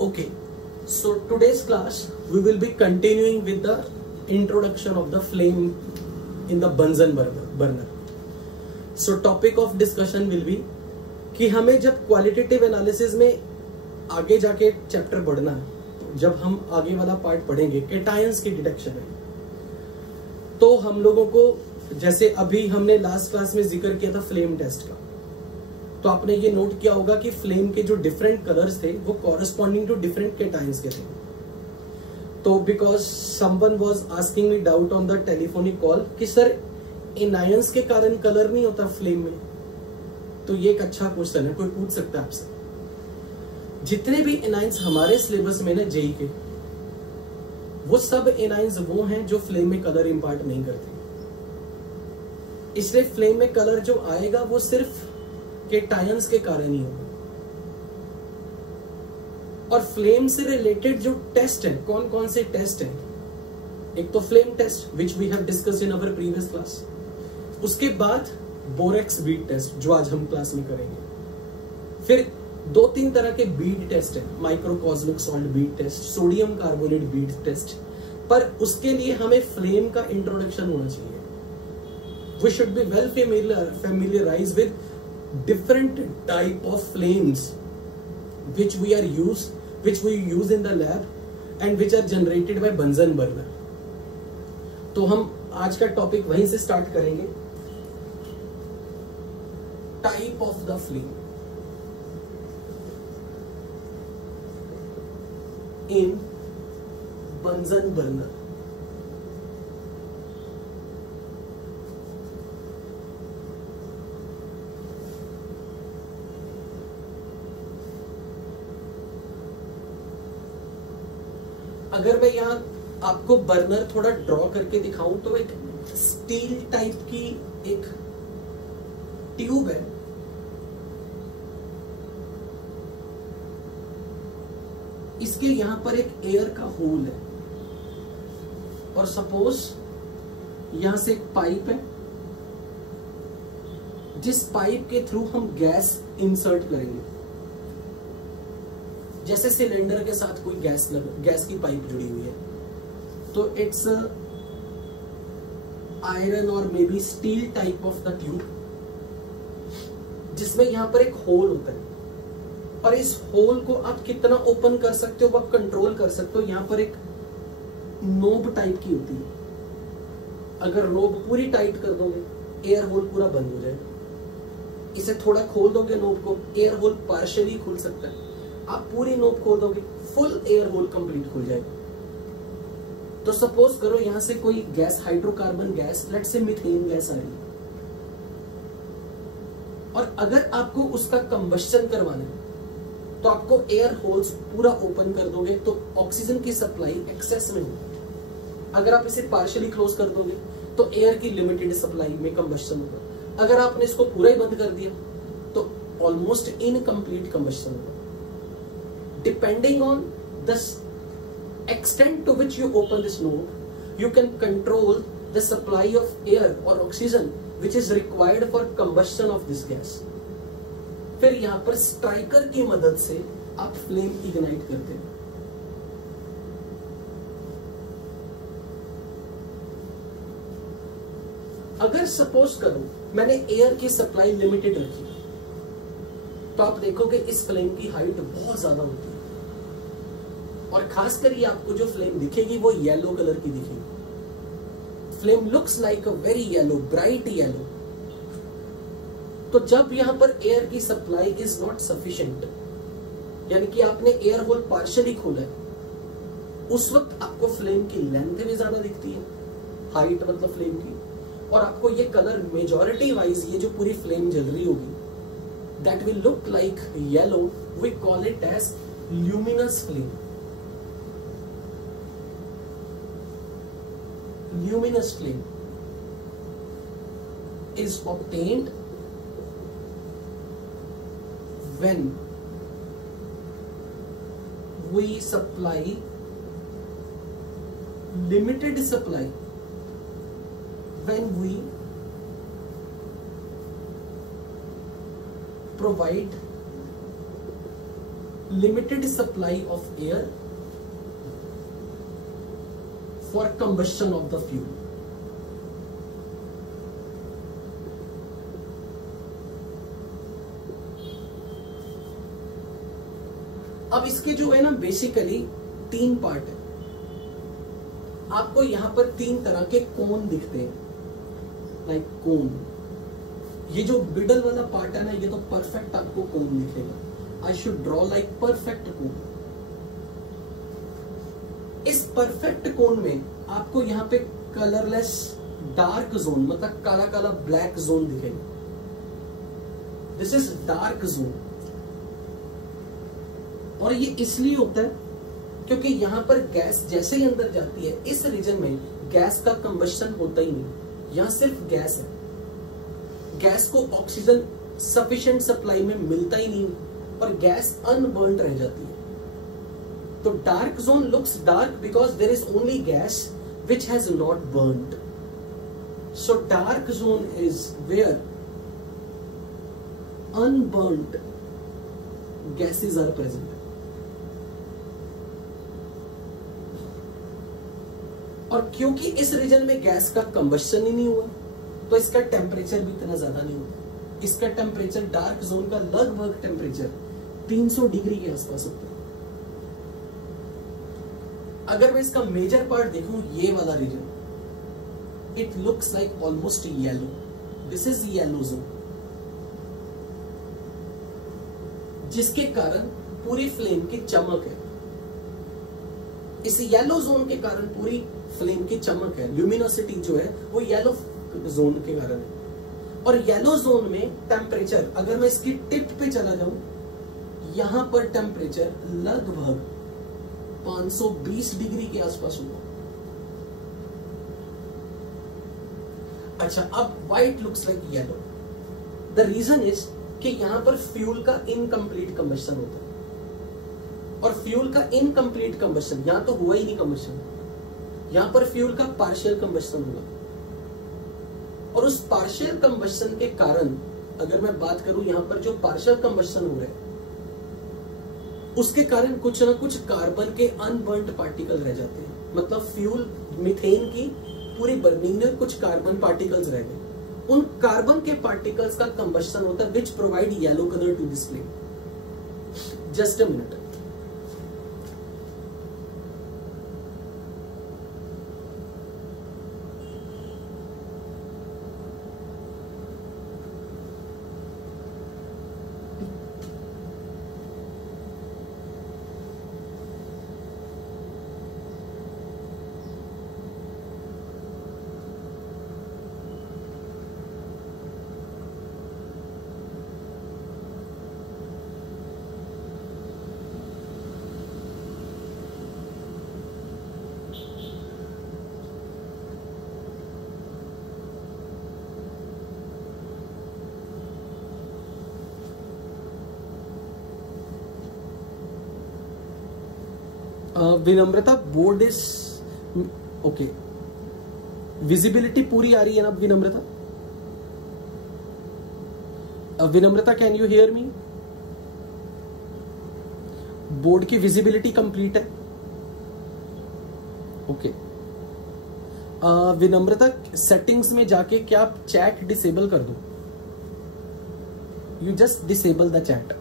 Okay, so today's class we will be continuing with the introduction of the flame in the Bunsen burner. So topic of discussion will be कि हमें जब qualitative analysis में आगे जाके chapter पढ़ना है, जब हम आगे वाला पार्ट पढ़ेंगे कैटायंस की डिटेक्शन है, तो हम लोगों को जैसे अभी हमने लास्ट क्लास में जिक्र किया था फ्लेम टेस्ट का, तो आपने ये नोट किया होगा कि फ्लेम के जो डिफरेंट कलर्स थे वो कॉरेस्पॉन्डिंग टू डिफरेंट कैटायंस के थे. तो because someone was asking me doubt on the telephonic call कि सर एनायंस के कारण कलर नहीं होता फ्लेम में, तो ये एक अच्छा क्वेश्चन है, कोई पूछ सकता है आपसे. जितने भी एनायंस हमारे सिलेबस में ना जेई के, वो सब एनायंस वो हैं जो फ्लेम में कलर इंपार्ट नहीं करते. इसलिए फ्लेम में कलर जो आएगा वो सिर्फ कैटायंस के कारण ही होगा. और फ्लेम से रिलेटेड जो टेस्ट है, कौन कौन से टेस्ट हैं? एक तो flame test which we have discussed in our previous class. उसके बाद बोरेक्स बीड टेस्ट जो आज हम क्लास में करेंगे. फिर 2-3 तरह के बीड टेस्ट है, microcosmic salt bead test, sodium carbonate bead test. पर उसके लिए हमें फ्लेम का इंट्रोडक्शन होना चाहिए. We should be well familiarise with different type of flames which we use in the lab and which are generated by Bunsen burner. तो हम आज का टॉपिक वहीं से स्टार्ट करेंगे. Type of the flame in Bunsen burner. अगर मैं यहाँ आपको बर्नर थोड़ा ड्रॉ करके दिखाऊं तो एक स्टील टाइप की एक ट्यूब है. इसके यहां पर एक एयर का होल है और सपोज यहां से एक पाइप है जिस पाइप के थ्रू हम गैस इंसर्ट करेंगे. जैसे सिलेंडर के साथ कोई गैस की पाइप जुड़ी हुई है, तो इट्स आयरन और may be steel type of the tube, जिसमें यहां पर एक होल होता है. और इस होल को आप कितना ओपन कर सकते हो, आप कंट्रोल कर सकते हो. यहां पर एक नोब टाइप की होती है. अगर नोब पूरी टाइट कर दोगे, एयर होल पूरा बंद हो जाएगा. इसे थोड़ा खोल दोगे नोब को, एयर होल पार्शियली खुल सकता है. आप पूरी नोब खोल दोगे, फुल एयर होल कंप्लीट खुल जाएगा. तो सपोज करो यहां से कोई gas, hydrocarbon gas, let's say methane gas आ रही है, और अगर आपको उसका कंबस्शन करवाना है तो आपको एयर होल्स पूरा ओपन कर दोगे तो ऑक्सीजन की सप्लाई एक्सेस में होगी. अगर आप इसे पार्शियली क्लोज कर दोगे तो एयर की लिमिटेड सप्लाई में कंबस्शन होगा. अगर आपने इसको पूरा ही बंद कर दिया तो ऑलमोस्ट इनकम्प्लीट कंबस्शन होगा. Depending on the extent to which you open this knob, you can control the supply of air or oxygen which is required for combustion of this gas. फिर यहाँ पर स्ट्राइकर की मदद से आप flame ignite करते हैं. अगर सपोज करो मैंने एयर की सप्लाई लिमिटेड रखी, तो आप देखोगे इस फ्लेम की हाइट बहुत ज्यादा होती है. और खासकर ये आपको जो फ्लेम दिखेगी वो येलो कलर की दिखेगी. Flame looks like a very yellow, bright yellow. तो जब यहां पर एयर की सप्लाई इज नॉट सफिशिएंट, यानी कि आपने एयर होल पार्शियली खोला है, उस वक्त आपको फ्लेम की लेंथ भी ज्यादा दिखती है, हाइट मतलब फ्लेम की. और आपको ये कलर मेजॉरिटी वाइज, ये जो पूरी फ्लेम जल रही होगी, that will look like yellow. We call it as luminous flame. Luminous flame is obtained when we supply limited supply, when we provide limited supply of air for combustion of the fuel. अब इसके जो है ना basically 3 part है। आपको यहां पर 3 तरह के कोन दिखते हैं, लाइक कोन। ये जो मिडल वाला पार्ट है ना, ये तो परफेक्ट आपको कोन दिखेगा। I should draw like perfect cone. इस परफेक्ट कोन में आपको यहां पे कलरलेस डार्क जोन, मतलब काला काला ब्लैक जोन दिखेगा। This is dark zone. और ये इसलिए होता है क्योंकि यहां पर गैस जैसे ही अंदर जाती है, इस रीजन में गैस का कंबशन होता ही नहीं, यहां सिर्फ गैस है। गैस को ऑक्सीजन सफिशिएंट सप्लाई में मिलता ही नहीं और गैस अनबर्न्ड रह जाती है। तो dark zone looks dark because there is only gas which has not burned. So dark zone is where unburned gases are present. और क्योंकि इस रीजन में गैस का कंबशन ही नहीं हुआ, तो इसका टेम्परेचर भी इतना ज्यादा नहीं होता। इसका टेम्परेचर, डार्क जोन का लगभग टेम्परेचर 300 डिग्री के आसपास होता है। अगर मैं इसका मेजर पार्ट देखूं, ये वाला region, it looks like almost yellow. This is yellow zone, जिसके कारण पूरी फ्लेम की चमक है। इस येलो जोन के कारण पूरी फ्लेम की चमक है, ल्यूमिनोसिटी जो है वो येलो जोन के कारण है। और येलो जोन में टेम्परेचर, अगर मैं इसकी टिप पे चला जाऊं, यहां पर टेम्परेचर लगभग 520 डिग्री के आसपास होगा। अच्छा, अब white looks like yellow. The region is कि यहां पर फ्यूल का इनकम्प्लीट कंबशन होता है। और फ्यूल का इनकम्प्लीट कंबशन, यहां तो हुआ ही नहीं कंबशन, यहां पर फ्यूल का पार्शियल कंबशन हुआ। और उस पार्शियल कंबशन के कारण, अगर मैं बात करूं, यहां पर जो पार्शियल कंबशन हो रहा है उसके कारण कुछ ना कुछ कार्बन के अनबर्न्ड पार्टिकल रह जाते हैं। मतलब फ्यूल मीथेन की पूरी बर्निंग में कुछ कार्बन पार्टिकल्स रह गए। उन कार्बन के पार्टिकल्स का कंबशन होता है which provide yellow colour to this flame. Just a minute. Vinamrata, board is okay, visibility पूरी आ रही है ना Vinamrata? Vinamrata, can you hear me? Board की विजिबिलिटी कंप्लीट है? ओके। विनम्रता, सेटिंग्स में जाके क्या आप चैट डिसेबल कर दो? You just disable the chat.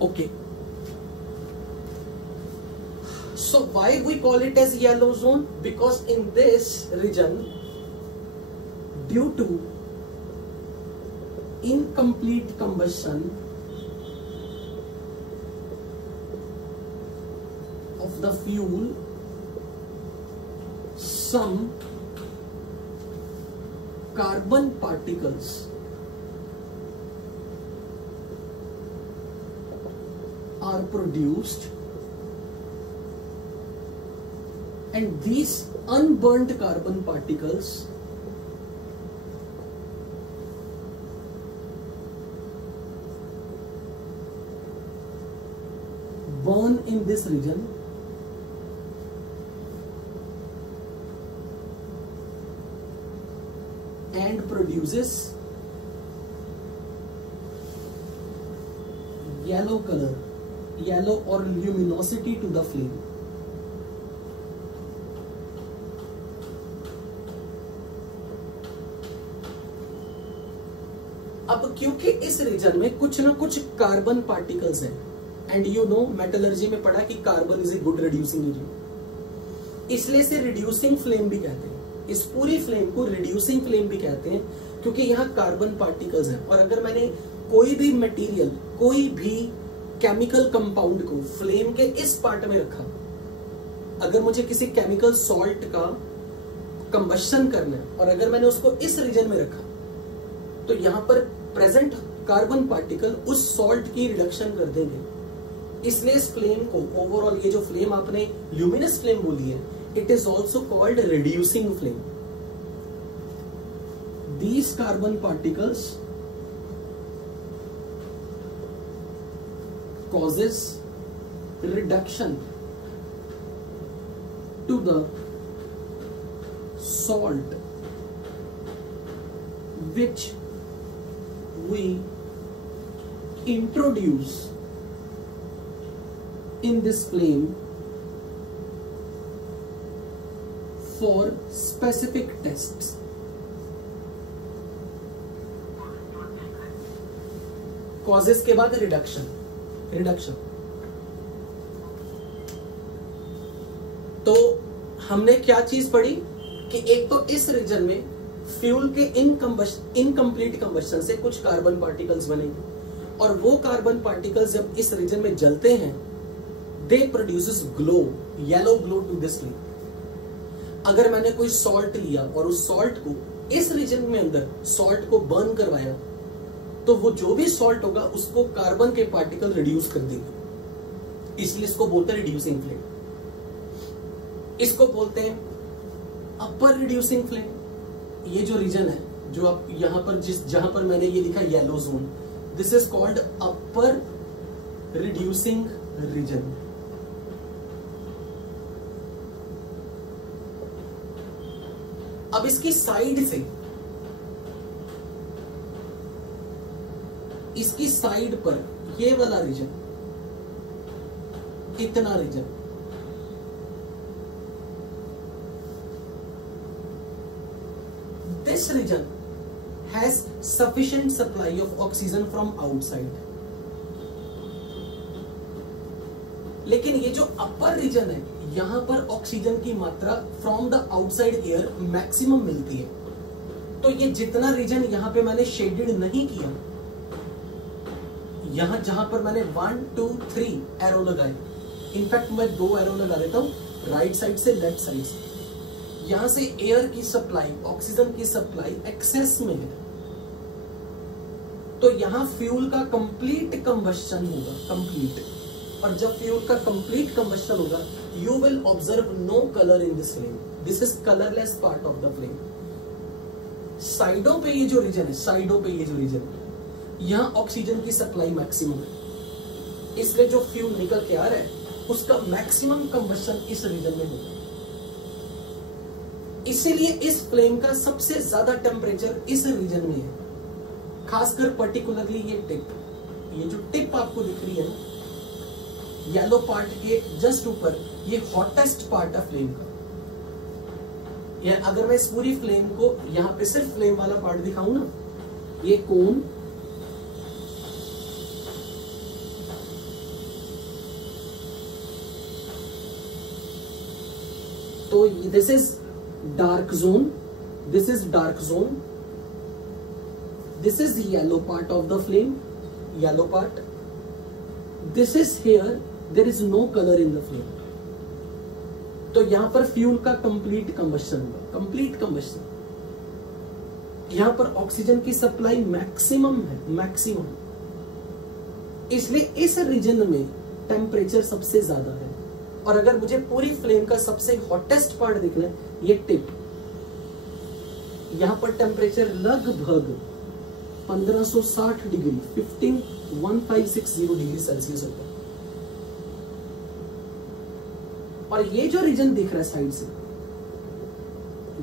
Okay, so why we call it as yellow zone? Because in this region, due to incomplete combustion of the fuel, some carbon particles are produced, and these unburnt carbon particles burn in this region, and produces yellow color, yellow or luminosity to the flame. अब क्योंकि इस reason में कुछ ना कुछ carbon particles हैं, and you know metallurgy में पढ़ा कि carbon is a good reducing agent, इसलिए इसे रिड्यूसिंग फ्लेम भी कहते हैं। इस पूरी फ्लेम को रिड्यूसिंग फ्लेम भी कहते हैं क्योंकि यहाँ कार्बन पार्टिकल्स हैं। और अगर मैंने कोई भी मटेरियल, कोई भी केमिकल कंपाउंड को फ्लेम के इस पार्ट में रखा, अगर मुझे किसी केमिकल सॉल्ट का कंबशन करना है और अगर मैंने उसको इस रीजन में रखा, तो यहाँ पर प्रेजेंट कार्बन पार्टिकल उस सॉल्ट की रिडक्शन कर देंगे। इसलिए इस फ्लेम को ओवरऑल, ये जो फ्लेम आपने ल्यूमिनस फ्लेम बोली है, it is also called reducing flame. These carbon particles causes reduction to the salt which we introduce in this flame for specific tests. Causes के बाद रिडक्शन। तो हमने क्या चीज पढ़ी कि एक तो इस रीजन में फ्यूल के इनकम्प्लीट कंबशन से कुछ कार्बन पार्टिकल्स बनेंगे और वो कार्बन पार्टिकल्स जब इस रीजन में जलते हैं, they produces glow, yellow glow to this flame. अगर मैंने कोई सॉल्ट लिया और उस सॉल्ट को इस रीजन में अंदर सॉल्ट को बर्न करवाया, तो वो जो भी सॉल्ट होगा उसको कार्बन के पार्टिकल रिड्यूस कर देगा। इसलिए इसको बोलते हैं रिड्यूसिंग फ्लेम। इसको बोलते हैं अपर रिड्यूसिंग फ्लेम। ये जो रीजन है, जो आप यहां पर जहां पर मैंने ये लिखा yellow zone, this is called upper reducing region. अब इसकी साइड से, इसकी साइड पर ये वाला रीजन, इतना region, this region has sufficient supply of oxygen from outside. लेकिन ये जो अपर रीजन है, यहां पर ऑक्सीजन की मात्रा from the outside air maximum मिलती है। तो ये जितना रीजन यहां पे मैंने शेडेड नहीं किया, यहां जहां पर मैंने 1 2 3 एरो लगाए, इनफैक्ट मैं 2 एरो लगा देता हूं, राइट साइड से लेफ्ट साइड से, यहां से एयर की सप्लाई, ऑक्सीजन की सप्लाई एक्सेस में है। तो यहां फ्यूल का कंप्लीट कंबशन होगा, कंप्लीट। और जब फ्यूल का कंप्लीट कंबशन होगा, you will observe no colour in this flame, this is colourless part of the flame. साइडों पे ये जो रीजन है, साइडों पे ये जो रीजन है, यहां ऑक्सीजन की सप्लाई मैक्सिमम है, इसलिए जो फ्यूल निकल के आ रहा है उसका मैक्सिमम कंबशन इस रीजन में होगा। इसीलिए इस फ्लेम का सबसे ज्यादा टेम्परेचर इस रीजन में है, खासकर पर्टिकुलरली ये टिप, ये जो टिप आपको दिख रही है ना, येलो पार्ट के जस्ट ऊपर, ये हॉटेस्ट पार्ट है फ्लेम का। या अगर मैं इस पूरी फ्लेम को यहां पे सिर्फ फ्लेम वाला पार्ट दिखाऊं ना, ये कोन, तो this is dark zone, this is dark zone, this is yellow part of the flame, yellow part, this is here, there is no colour in the flame. तो यहां पर फ्यूल का complete combustion होगा, complete combustion. यहां पर oxygen की supply maximum है, maximum. इसलिए इस रीजन में टेम्परेचर सबसे ज्यादा है। और अगर मुझे पूरी फ्लेम का सबसे हॉटेस्ट पार्ट देखना है, ये टिप, यहां पर टेम्परेचर लगभग 1560 डिग्री, 1560 डिग्री सेल्सियस होता है। और ये जो रीजन दिख रहा है साइड से,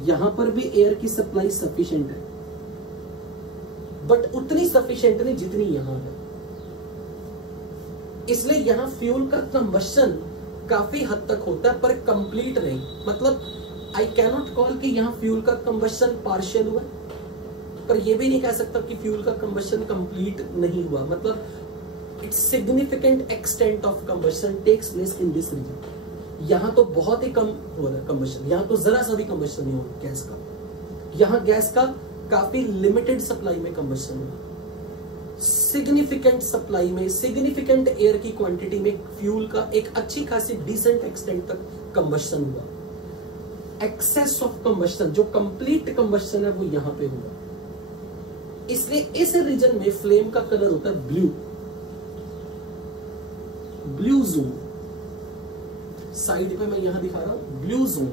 यहां पर भी एयर की सप्लाई सफिशिएंट है, बट उतनी सफिशिएंट नहीं जितनी यहां है। इसलिए यहां फ्यूल का कंबशन काफी हद तक होता है, पर कंप्लीट नहीं। मतलब आई कैनॉट कॉल कि यहां फ्यूल का कंबशन पार्शियल हुआ, पर यह भी नहीं कह सकता कि फ्यूल का कंबशन कंप्लीट नहीं हुआ। मतलब it's significant extent of combustion takes place in this region. यहां तो बहुत ही कम हो रहा है कंबशन, यहां तो जरा सा भी कंबशन नहीं हो रहा गैस का। यहां गैस का काफी लिमिटेड सप्लाई में कंबशन हुआ, सिग्निफिकेंट सप्लाई में, सिग्निफिकेंट एयर की क्वांटिटी में फ्यूल का एक अच्छी खासी डिसेंट एक्सटेंट तक कंबशन हुआ। एक्सेस ऑफ कंबशन, जो कंप्लीट कंबशन है, वो यहां पे हुआ। इसलिए इस रीजन में फ्लेम का कलर होता है ब्लू, ब्लू जोन। साइड पे मैं यहां दिखा रहा हूं ब्लू जोन।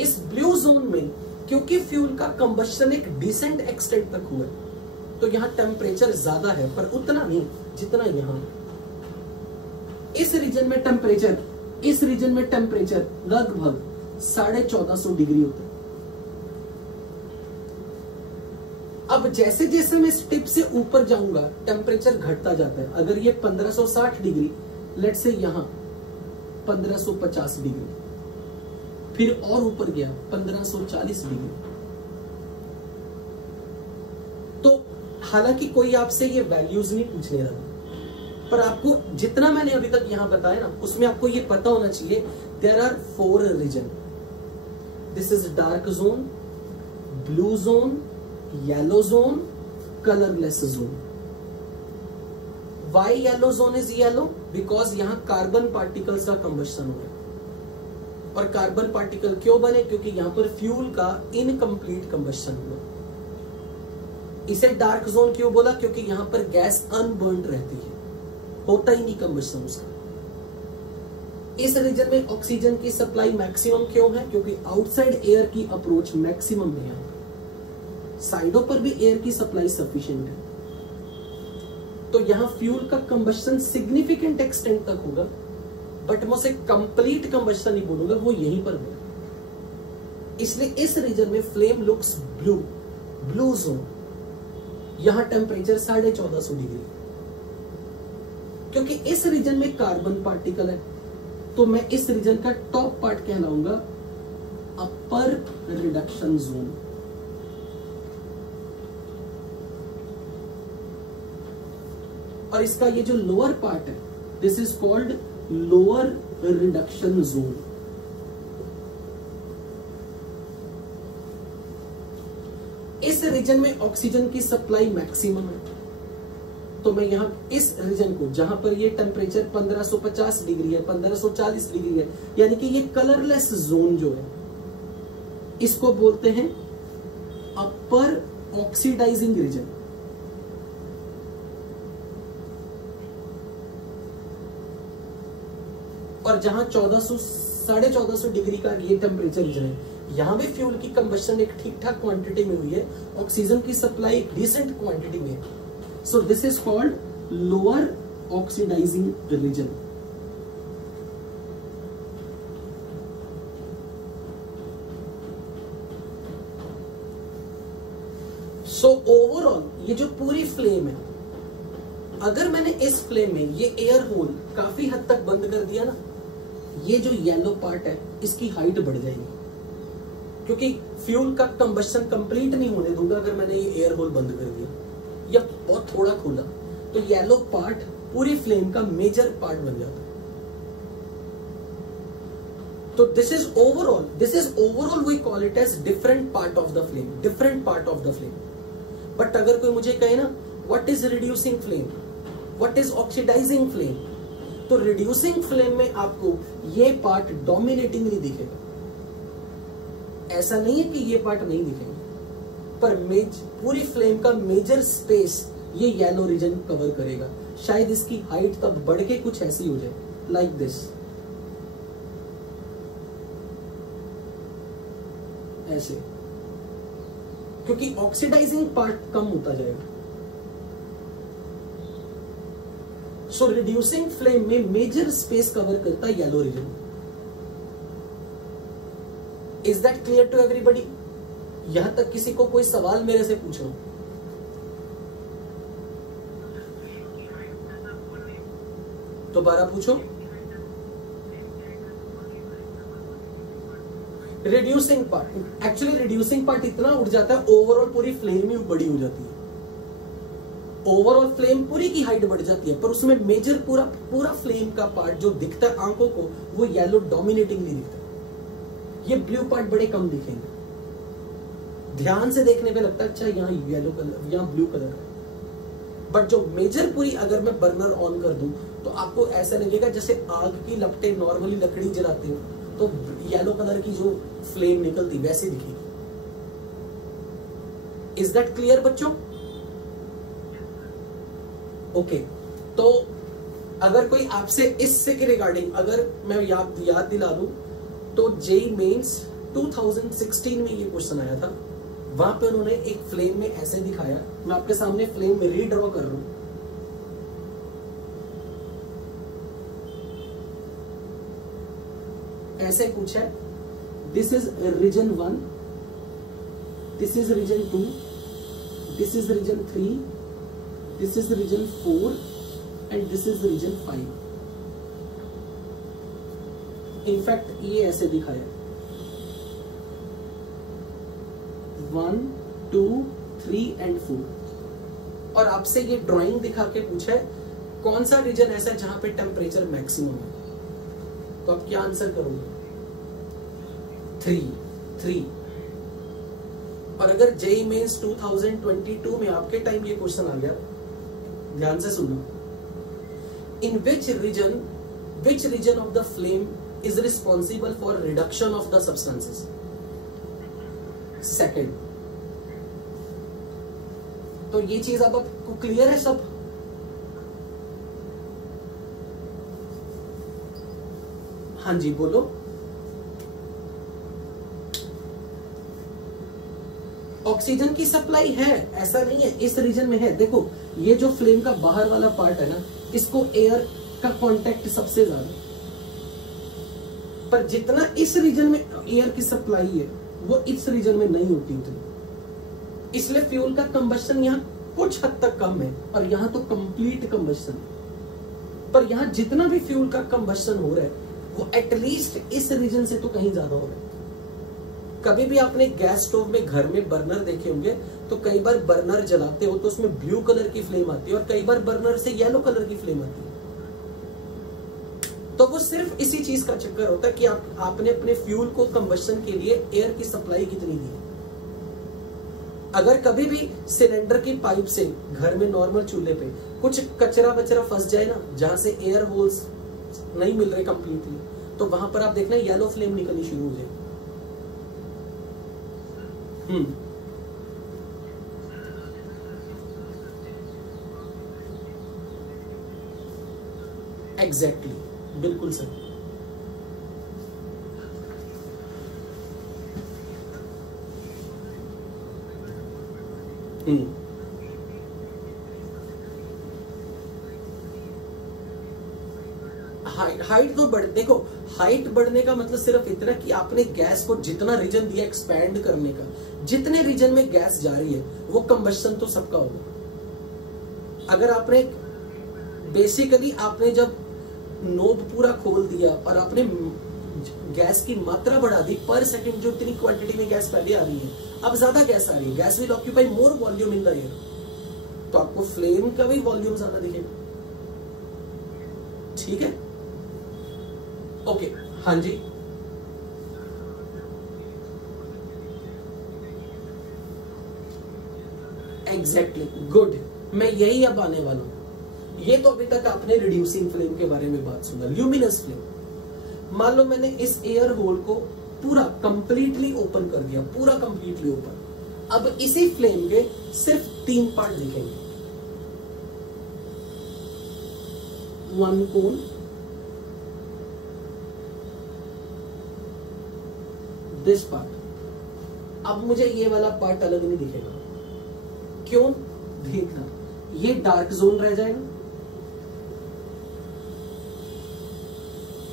इस ब्लू जोन में क्योंकि फ्यूल का कंबशन एक डिसेंट एक्सटेंट तक हुआ है, तो यहां टेम्परेचर ज्यादा है, पर उतना नहीं जितना यहां। इस रीजन में टेम्परेचर, इस रीजन में टेम्परेचर लगभग 1450 डिग्री होता है। अब जैसे जैसे मैं इस टिप से ऊपर जाऊंगा टेम्परेचर घटता जाता है। अगर ये 1560 डिग्री, लेट से यहां 1550 डिग्री, फिर और ऊपर गया 1540 डिग्री। तो हालांकि कोई आपसे ये वैल्यूज नहीं पूछने रहा, पर आपको जितना मैंने अभी तक यहां बताया ना, उसमें आपको ये पता होना चाहिए there are 4 region. This is dark zone, blue zone, yellow zone, colourless zone. Why yellow zone is yellow? Because यहां कार्बन पार्टिकल्स का कंबशन हुआ है। और कार्बन पार्टिकल क्यों बने? क्योंकि यहां पर फ्यूल का इनकम्प्लीट कंबशन हुआ। इसे डार्क जोन क्यों बोला? क्योंकि यहां पर गैस अनबर्न्ड रहती है, होता ही नहीं कंबशन उसका। इस रीजन में ऑक्सीजन की सप्लाई मैक्सिमम क्यों है? क्योंकि आउटसाइड एयर की अप्रोच मैक्सिमम है। यहां साइडों पर भी एयर की सप्लाई सफिशिएंट है, तो यहां फ्यूल का कंबशन सिग्निफिकेंट एक्सटेंट तक होगा, बट मैं उसे कंप्लीट कंबशन नहीं बोलूंगा, वो यहीं पर होगा। इसलिए इस रीजन में flame looks blue, blue zone. यहां टेम्परेचर 1450 डिग्री, क्योंकि इस रीजन में कार्बन पार्टिकल है, तो मैं इस रीजन का टॉप पार्ट कहलाऊंगा अपर रिडक्शन जोन। और इसका ये जो लोअर पार्ट है, this is called lower reduction zone. इस रीजन में ऑक्सीजन की सप्लाई मैक्सिमम है, तो मैं यहां इस रीजन को, जहां पर ये टेम्परेचर 1550 डिग्री है, 1540 डिग्री है, यानी कि ये कलरलेस जोन जो है, इसको बोलते हैं अपर ऑक्सीडाइजिंग रीजन। और जहां 1400 डिग्री का ये टेम्परेचर रीजन है, यहां भी फ्यूल की कंबशन एक ठीक ठाक क्वांटिटी में हुई है, ऑक्सीजन की सप्लाई एक डिसेंट क्वांटिटी में है। So this is called lower oxidising region. So overall ये जो पूरी फ्लेम है, अगर मैंने इस फ्लेम में ये एयर होल काफी हद तक बंद कर दिया ना, ये जो येलो पार्ट है इसकी हाइट बढ़ जाएगी, क्योंकि फ्यूल का कंबशन कंप्लीट नहीं होने दूंगा अगर मैंने ये एयर होल बंद कर दिया या बहुत थोड़ा खोला, तो येलो पार्ट पूरी फ्लेम का मेजर पार्ट बन जाता है। तो this is overall we call it as different part of the flame, different part of the flame. But अगर कोई मुझे कहे ना what is reducing flame, what is oxidising flame, तो रिड्यूसिंग फ्लेम में आपको ये पार्ट डोमिनेटिंगली दिखेगा। ऐसा नहीं है कि ये पार्ट नहीं दिखेगा, पर पूरी फ्लेम का मेजर स्पेस ये येलो रीजन कवर करेगा। शायद इसकी हाइट तब बढ़ के कुछ ऐसी हो जाए, लाइक दिस, ऐसे, क्योंकि ऑक्सीडाइजिंग पार्ट कम होता जाएगा। सो रिड्यूसिंग फ्लेम में मेजर स्पेस कवर करता है yellow region. Is that clear to everybody? यहां तक किसी को कोई सवाल मेरे से पूछो? दोबारा पूछो। Reducing part, actually reducing part इतना उठ जाता है, ओवरऑल पूरी फ्लेम ही बड़ी हो जाती है, ओवरऑल फ्लेम पूरी की हाइट बढ़ जाती है, पर उसमें मेजर पूरा फ्लेम का पार्ट जो दिखता है आंखों को वो येलो डोमिनेटिंग नहीं दिखता। ये ब्लू पार्ट बड़े कम दिखेंगे, ध्यान से देखने पे लगता है अच्छा यहाँ येलो कलर, यहाँ ब्लू कलर है, बट जो मेजर पूरी अगर मैं बर्नर ऑन कर दूं तो आपको ऐसा लगेगा जैसे आग की लपटें नॉर्मली लकड़ी जलाते हो तो येलो कलर की जो फ्लेम निकलती वैसे दिखेगी। इज दैट क्लियर बच्चों? ओके, तो अगर कोई आपसे इससे के रिगार्डिंग अगर मैं याद दिला दूं तो जेईई मेंस 2016 में ये क्वेश्चन आया था, वहां पे उन्होंने एक फ्लेम में ऐसे दिखाया, मैं आपके सामने फ्लेम में रीड्रॉ कर रहा हूं, ऐसे कुछ है, this is region 1, this is region 2, this is region 3, this is region 4 and this is region 5। In fact ये ऐसे दिखाया 1, 2, 3 एंड 4, और आपसे ये ड्राइंग दिखा के पूछा है कौन सा रीजन ऐसा है जहां पे टेम्परेचर मैक्सिमम है, तो आप क्या आंसर करोगे? 3। और अगर जेईई मेंस 2022 में आपके टाइम ये क्वेश्चन आ गया, ध्यान से सुनो, in which region of the flame is responsible for reduction of the substances? Second. तो ये चीज अब आपको क्लियर है सब? हाँ जी बोलो। ऑक्सीजन की सप्लाई है, ऐसा नहीं है, इस रीजन में है। देखो ये जो फ्लेम का बाहर वाला पार्ट है ना, इसको एयर का कांटेक्ट सबसे ज्यादा, पर जितना इस रीजन में एयर की सप्लाई है वो इस रीजन में नहीं होती उतनी, इसलिए फ्यूल का कंबशन यहाँ कुछ हद तक कम है और यहाँ तो कंप्लीट कंबशन है। पर यहाँ जितना भी फ्यूल का कंबशन हो रहा है वो एटलीस्ट इस रीजन से तो कहीं ज्यादा हो रहा है। कभी भी आपने गैस स्टोव में घर में बर्नर देखे होंगे तो कई बार बर्नर जलाते हो तो उसमें ब्लू कलर की फ्लेम आती है और कई बार बर्नर से येलो कलर की फ्लेम आती है। तो वो सिर्फ इसी चीज का चक्कर होता है कि आपने अपने फ्यूल को कंबशन के लिए एयर की सप्लाई कितनी दी है। अगर कभी भी सिलेंडर की पाइप से घर में नॉर्मल चूल्हे पे कुछ कचरा वचरा फंस जाए ना, जहां से एयर होल्स नहीं मिल रहे कंप्लीटली, तो वहां पर आप देखना येलो फ्लेम निकलनी शुरू हो जाएगी। एग्जैक्टली, बिल्कुल सही। हाइट तो देखो, हाइट बढ़ने का मतलब सिर्फ इतना कि आपने गैस को जितना रीजन दिया एक्सपैंड करने का, जितने रीजन में गैस जा रही है वो कंबशन तो सबका होगा। अगर आपने बेसिकली आपने जब नोब पूरा खोल दिया और आपने गैस की मात्रा बढ़ा दी, पर सेकंड जो इतनी क्वांटिटी में गैस पहले आ रही है अब ज्यादा गैस आ रही है, gas will occupy more volume in the air, तो आपको फ्लेम का भी वॉल्यूम ज्यादा दिखेगा। ठीक है, ओके। हाँ जी, एग्जैक्टली, गुड, मैं यही अब आने वाला हूं। ये तो अभी तक आपने रिड्यूसिंग फ्लेम के बारे में बात सुना, ल्यूमिनस फ्लेम। मान लो मैंने इस एयर होल को पूरा कंप्लीटली ओपन कर दिया, पूरा कंप्लीटली ओपन, अब इसी फ्लेम के सिर्फ 3 पार्ट दिखेंगे, 1 कोन, दिस पार्ट। अब मुझे ये वाला पार्ट अलग नहीं दिखेगा, क्यों? देखना, ये डार्क जोन रह जाएगा।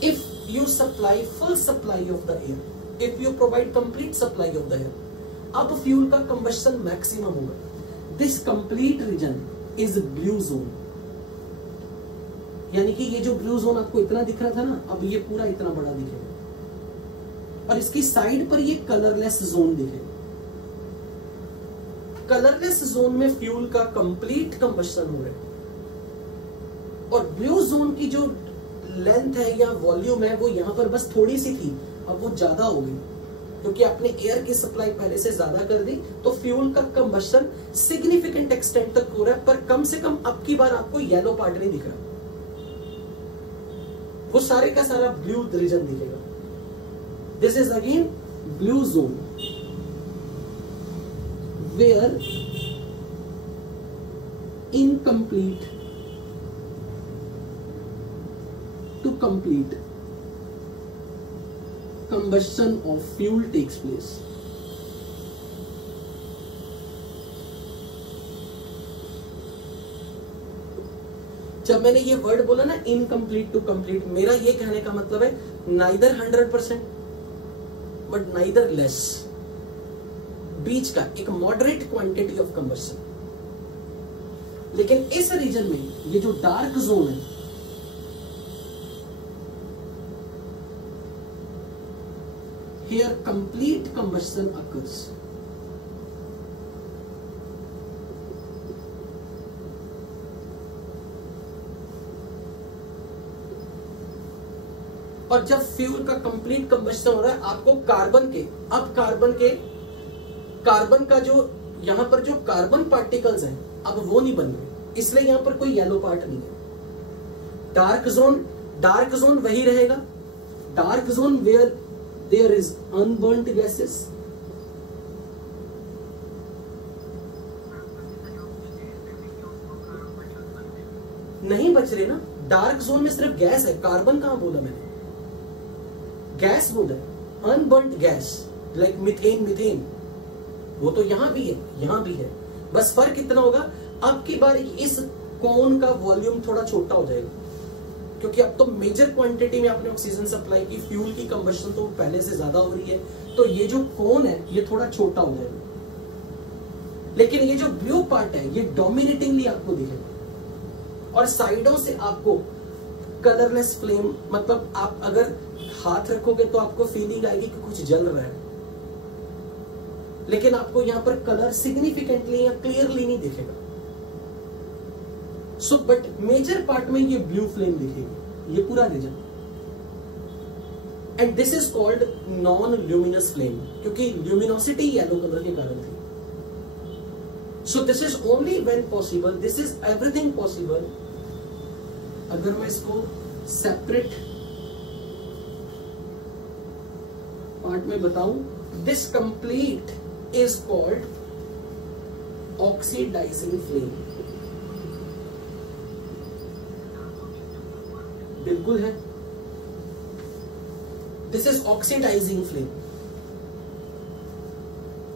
If you supply full supply of the air, if you provide complete supply of the air, अब फ्यूल का कंबशन मैक्सिमम होगा। This complete region is blue zone, यानी कि ये जो ब्लू जोन आपको इतना दिख रहा था ना, अब ये पूरा इतना बड़ा दिखेगा, और इसकी साइड पर ये कलरलेस जोन दिखेगा। कलरलेस जोन में फ्यूल का कंप्लीट कंबशन हो रहा है, और ब्लू जोन की जो लेंथ है या वॉल्यूम है वो यहां पर बस थोड़ी सी थी, अब वो ज्यादा हो गई क्योंकि आपने एयर की सप्लाई पहले से ज्यादा कर दी, तो फ्यूल का कंबशन सिग्निफिकेंट एक्सटेंट तक हो रहा है, पर कम से कम अब की बार आपको येलो पार्ट नहीं दिख रहा, वो सारे का सारा ब्लू रीजन दिखेगा। This is again blue zone where incomplete to complete combustion of fuel takes place. जब मैंने ये वर्ड बोला ना इनकम्प्लीट टू कंप्लीट, मेरा ये कहने का मतलब है नाइदर 100% बट नाइदर लेस, बीच का एक मॉडरेट क्वांटिटी ऑफ कंबशन। लेकिन इस रीजन में ये जो डार्क जोन है, here complete combustion occurs. और जब फ्यूल का कंप्लीट कंबशन हो रहा है, आपको कार्बन के, अब कार्बन का जो यहां पर जो कार्बन पार्टिकल्स हैं अब वो नहीं बन रहे, इसलिए यहां पर कोई येलो पार्ट नहीं है। डार्क जोन वही रहेगा, dark zone where there is unburnt gases, नहीं बच रहे ना। डार्क जोन में सिर्फ गैस है, कार्बन कहां बोला मैंने, गैस बोला है, अनबर्न्ट गैस लाइक मीथेन, वो तो यहां भी है, यहां भी है, बस फर्क कितना होगा, अब की बार इस कोन का वॉल्यूम थोड़ा छोटा हो जाएगा, क्योंकि अब तो मेजर क्वांटिटी में आपने ऑक्सीजन सप्लाई की, फ्यूल की कंबशन तो पहले से ज्यादा हो रही है, तो ये जो कोन है ये थोड़ा छोटा हो जाएगा। लेकिन ये जो ब्लू पार्ट है ये डोमिनेटिंगली आपको दिखेगा, और साइडों से आपको कलरलेस फ्लेम, मतलब आप अगर हाथ रखोगे तो आपको फीलिंग आएगी कि कुछ जल रहा है, लेकिन आपको यहां पर कलर सिग्निफिकेंटली या क्लियरली नहीं दिखेगा। सो बट मेजर पार्ट में ये ब्लू फ्लेम दिखेगी, ये पूरा रीजन, and this is called non luminous flame, क्योंकि ल्यूमिनोसिटी येलो कलर के कारण थी। So this is only when possible, this is everything possible. अगर मैं इसको सेपरेट पार्ट में बताऊं, this complete is called oxidising flame. बिल्कुल है, this is oxidising flame.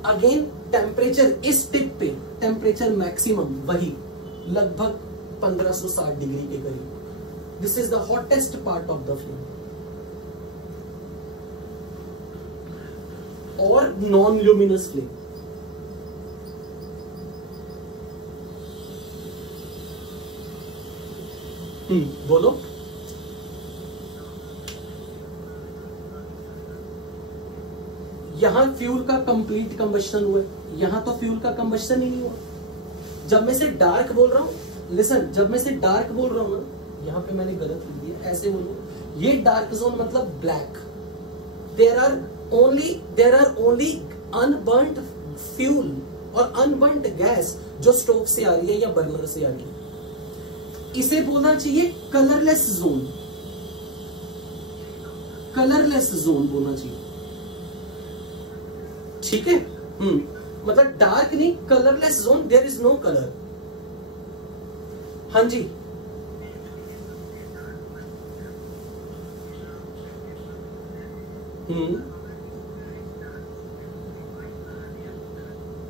Again temperature इस टिप पे टेम्परेचर मैक्सिमम वही लगभग 1560 डिग्री के करीब। This is the hottest part of the flame. और नॉन ल्यूमिनस फ्लेम, बोलो। यहां फ्यूल का कंप्लीट कंबशन हुआ, यहां तो फ्यूल का कंबशन ही नहीं हुआ। जब मैं से डार्क बोल रहा हूं, लिसन, जब मैं से डार्क बोल रहा हूं ना, यहां पे मैंने गलत लिख दिया, ऐसे बोलो, ये डार्क जोन मतलब black. There are only unburnt fuel और अनबर्न्ट गैस जो स्टोव से आ रही है या बर्नर से आ रही है। इसे बोलना चाहिए कलरलेस जोन, कलरलेस जोन बोलना चाहिए, ठीक है। मतलब डार्क नहीं, colourless zone, there is no colour. हाँ जी,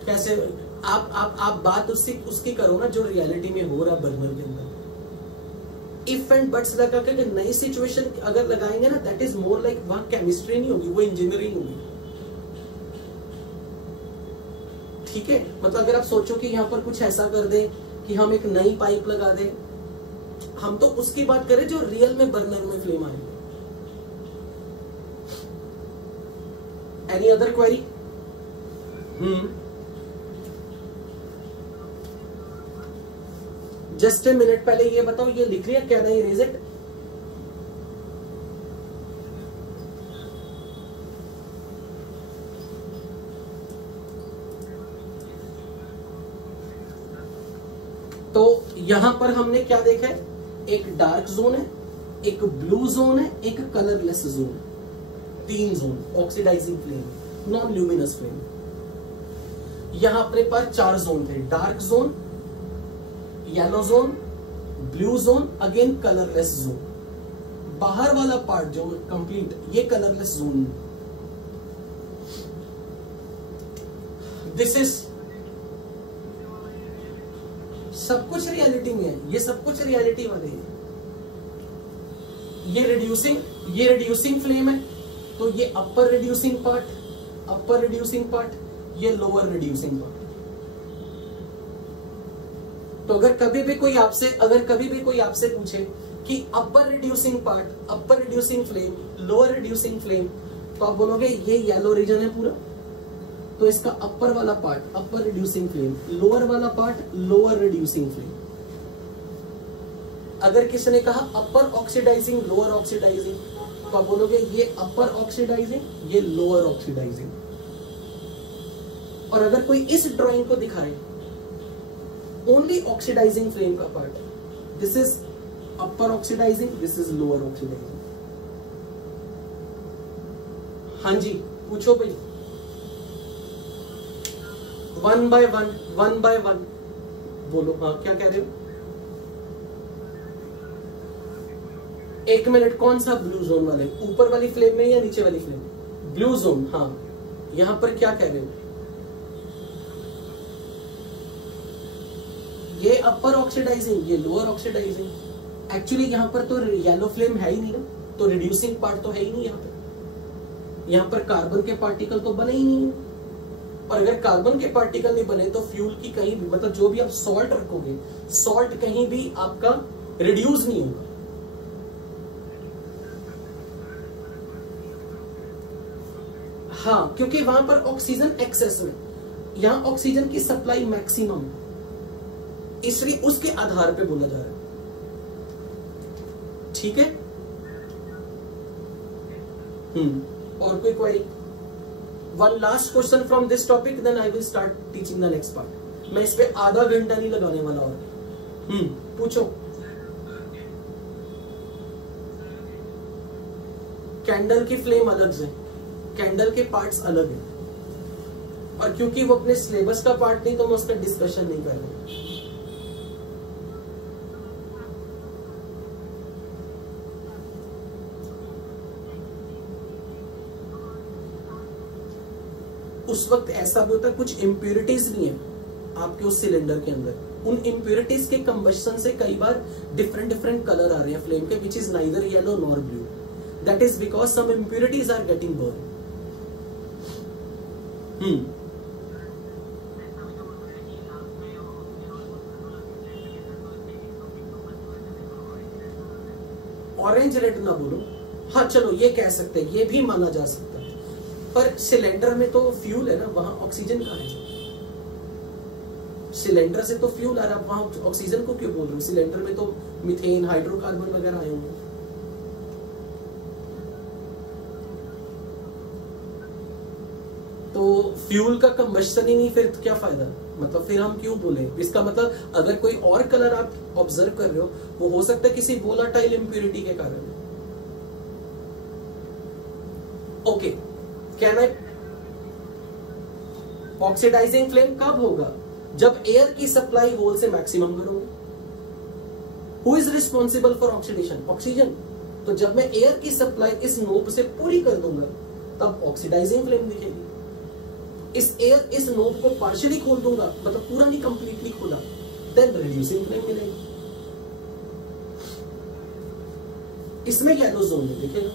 कैसे आप बात उसकी करो ना जो रियलिटी में हो रहा बर्नर के अंदर। इफ एंड बट्स लगा के नई सिचुएशन अगर लगाएंगे ना, दैट इज मोर लाइक वहां केमिस्ट्री नहीं होगी, वो इंजीनियरिंग होगी। ठीक है, मतलब अगर आप सोचो कि यहाँ पर कुछ ऐसा कर दे कि हम एक नई पाइप लगा दें, हम तो उसकी बात करें जो रियल में बर्नर में फ्लेम आएगी। Any other query? Just a minute, पहले ये बताओ ये लिख लिया, कैन आई इरेज इट? तो यहां पर हमने क्या देखा है, एक डार्क जोन है, एक ब्लू जोन है, एक colourless zone, 3 zone oxidising flame, non luminous flame. यहां अपने पास 4 जोन थे, dark zone, yellow zone, blue zone, again colourless zone. बाहर वाला पार्ट जो कंप्लीट, ये कलरलेस जोन। दिस इज सब कुछ रियलिटी में है, ये सब कुछ रियलिटी वाले है। ये रिड्यूसिंग फ्लेम है, तो ये अपर रिड्यूसिंग पार्ट, ये लोअर रिड्यूसिंग पार्ट। तो अगर कभी भी कोई आपसे पूछे कि upper reducing flame, lower reducing flame, तो आप बोलोगे ये येलो रीजन है पूरा, तो इसका अपर वाला पार्ट अपर रिड्यूसिंग फ्लेम, लोअर वाला पार्ट लोअर रिड्यूसिंग फ्लेम। अगर किसी ने कहा अपर ऑक्सीडाइजिंग, लोअर ऑक्सीडाइजिंग, तो आप बोलोगे ये अपर ऑक्सीडाइजिंग, ये लोअर ऑक्सीडाइजिंग। और अगर कोई इस ड्राइंग को दिखाए ओनली ऑक्सीडाइजिंग फ्लेम का part, this is upper oxidising, this is lower oxidising. हाँ जी, पूछो भाई। वन बाय वन बोलो। हाँ, क्या कह रहे हो? 1 मिनट, कौन सा ब्लू जोन वाले, ऊपर वाली फ्लेम में या नीचे वाली फ्लेम? Blue zone. हाँ, यहां पर क्या कह रहे हो? ये अपर ऑक्सीडाइजिंग, ये लोअर ऑक्सीडाइजिंग। एक्चुअली यहां पर तो येलो फ्लेम है ही नहीं ना, तो रिड्यूसिंग पार्ट तो है ही नहीं यहां पर कार्बन के पार्टिकल तो बने ही नहीं है। और अगर कार्बन के पार्टिकल नहीं बने तो फ्यूल की कहीं भी, मतलब जो भी आप सॉल्ट रखोगे, सॉल्ट कहीं भी आपका रिड्यूस नहीं होगा। हाँ, क्योंकि वहां पर ऑक्सीजन एक्सेस में, यहां ऑक्सीजन की सप्लाई मैक्सिमम, इसलिए उसके आधार पे बोला जा रहा है। ठीक है। और कोई query? One last question from this topic, then I will start teaching the next part. मैं इस पे आधा घंटा नहीं लगाने वाला और। पूछो। कैंडल की फ्लेम अलग से, कैंडल के पार्ट्स अलग है, और क्योंकि वो अपने सिलेबस का पार्ट नहीं, तो मैं उसका डिस्कशन नहीं कर रहा। उस वक्त ऐसा भी होता है, कुछ इम्प्योरिटीज नहीं है आपके उस सिलेंडर के अंदर, उन इम्प्योरिटीज के कंबशन से कई बार डिफरेंट कलर आ रहे हैं फ्लेम के, which is neither yellow nor blue. That is because some impurities are getting burn. Orange red ना बोलो, हाँ चलो ये कह सकते हैं, ये भी माना जा सकता है, पर सिलेंडर में तो फ्यूल है ना, वहां ऑक्सीजन कहाँ है? सिलेंडर से तो फ्यूल आ रहा है, वहां ऑक्सीजन को क्यों बोल रहे हो? सिलेंडर में तो मीथेन, हाइड्रोकार्बन वगैरह आए होंगे। तो फ्यूल का कंबशन ही नहीं, फिर तो क्या फायदा? मतलब फिर हम क्यों बोले? इसका मतलब अगर कोई और कलर आप ऑब्जर्व कर रहे हो, वो हो सकता है किसी वोलाटाइल इंप्योरिटी के कारण। Okay, can I? Oxidising flame कब होगा? जब एयर की सप्लाई होल से मैक्सिमम करोगे। Who is responsible for oxidation? Oxygen. तो जब मैं एयर की सप्लाई इस नोब से पूरी कर दूंगा, तब ऑक्सीडाइजिंग फ्लेम दिखेगी। इस नोब को पार्शियली खोल दूंगा, मतलब पूरा नहीं कंप्लीटली खोला, देन रिड्यूसिंग फ्लेम मिलेगी। इसमें येलो जोन है, देखिएगा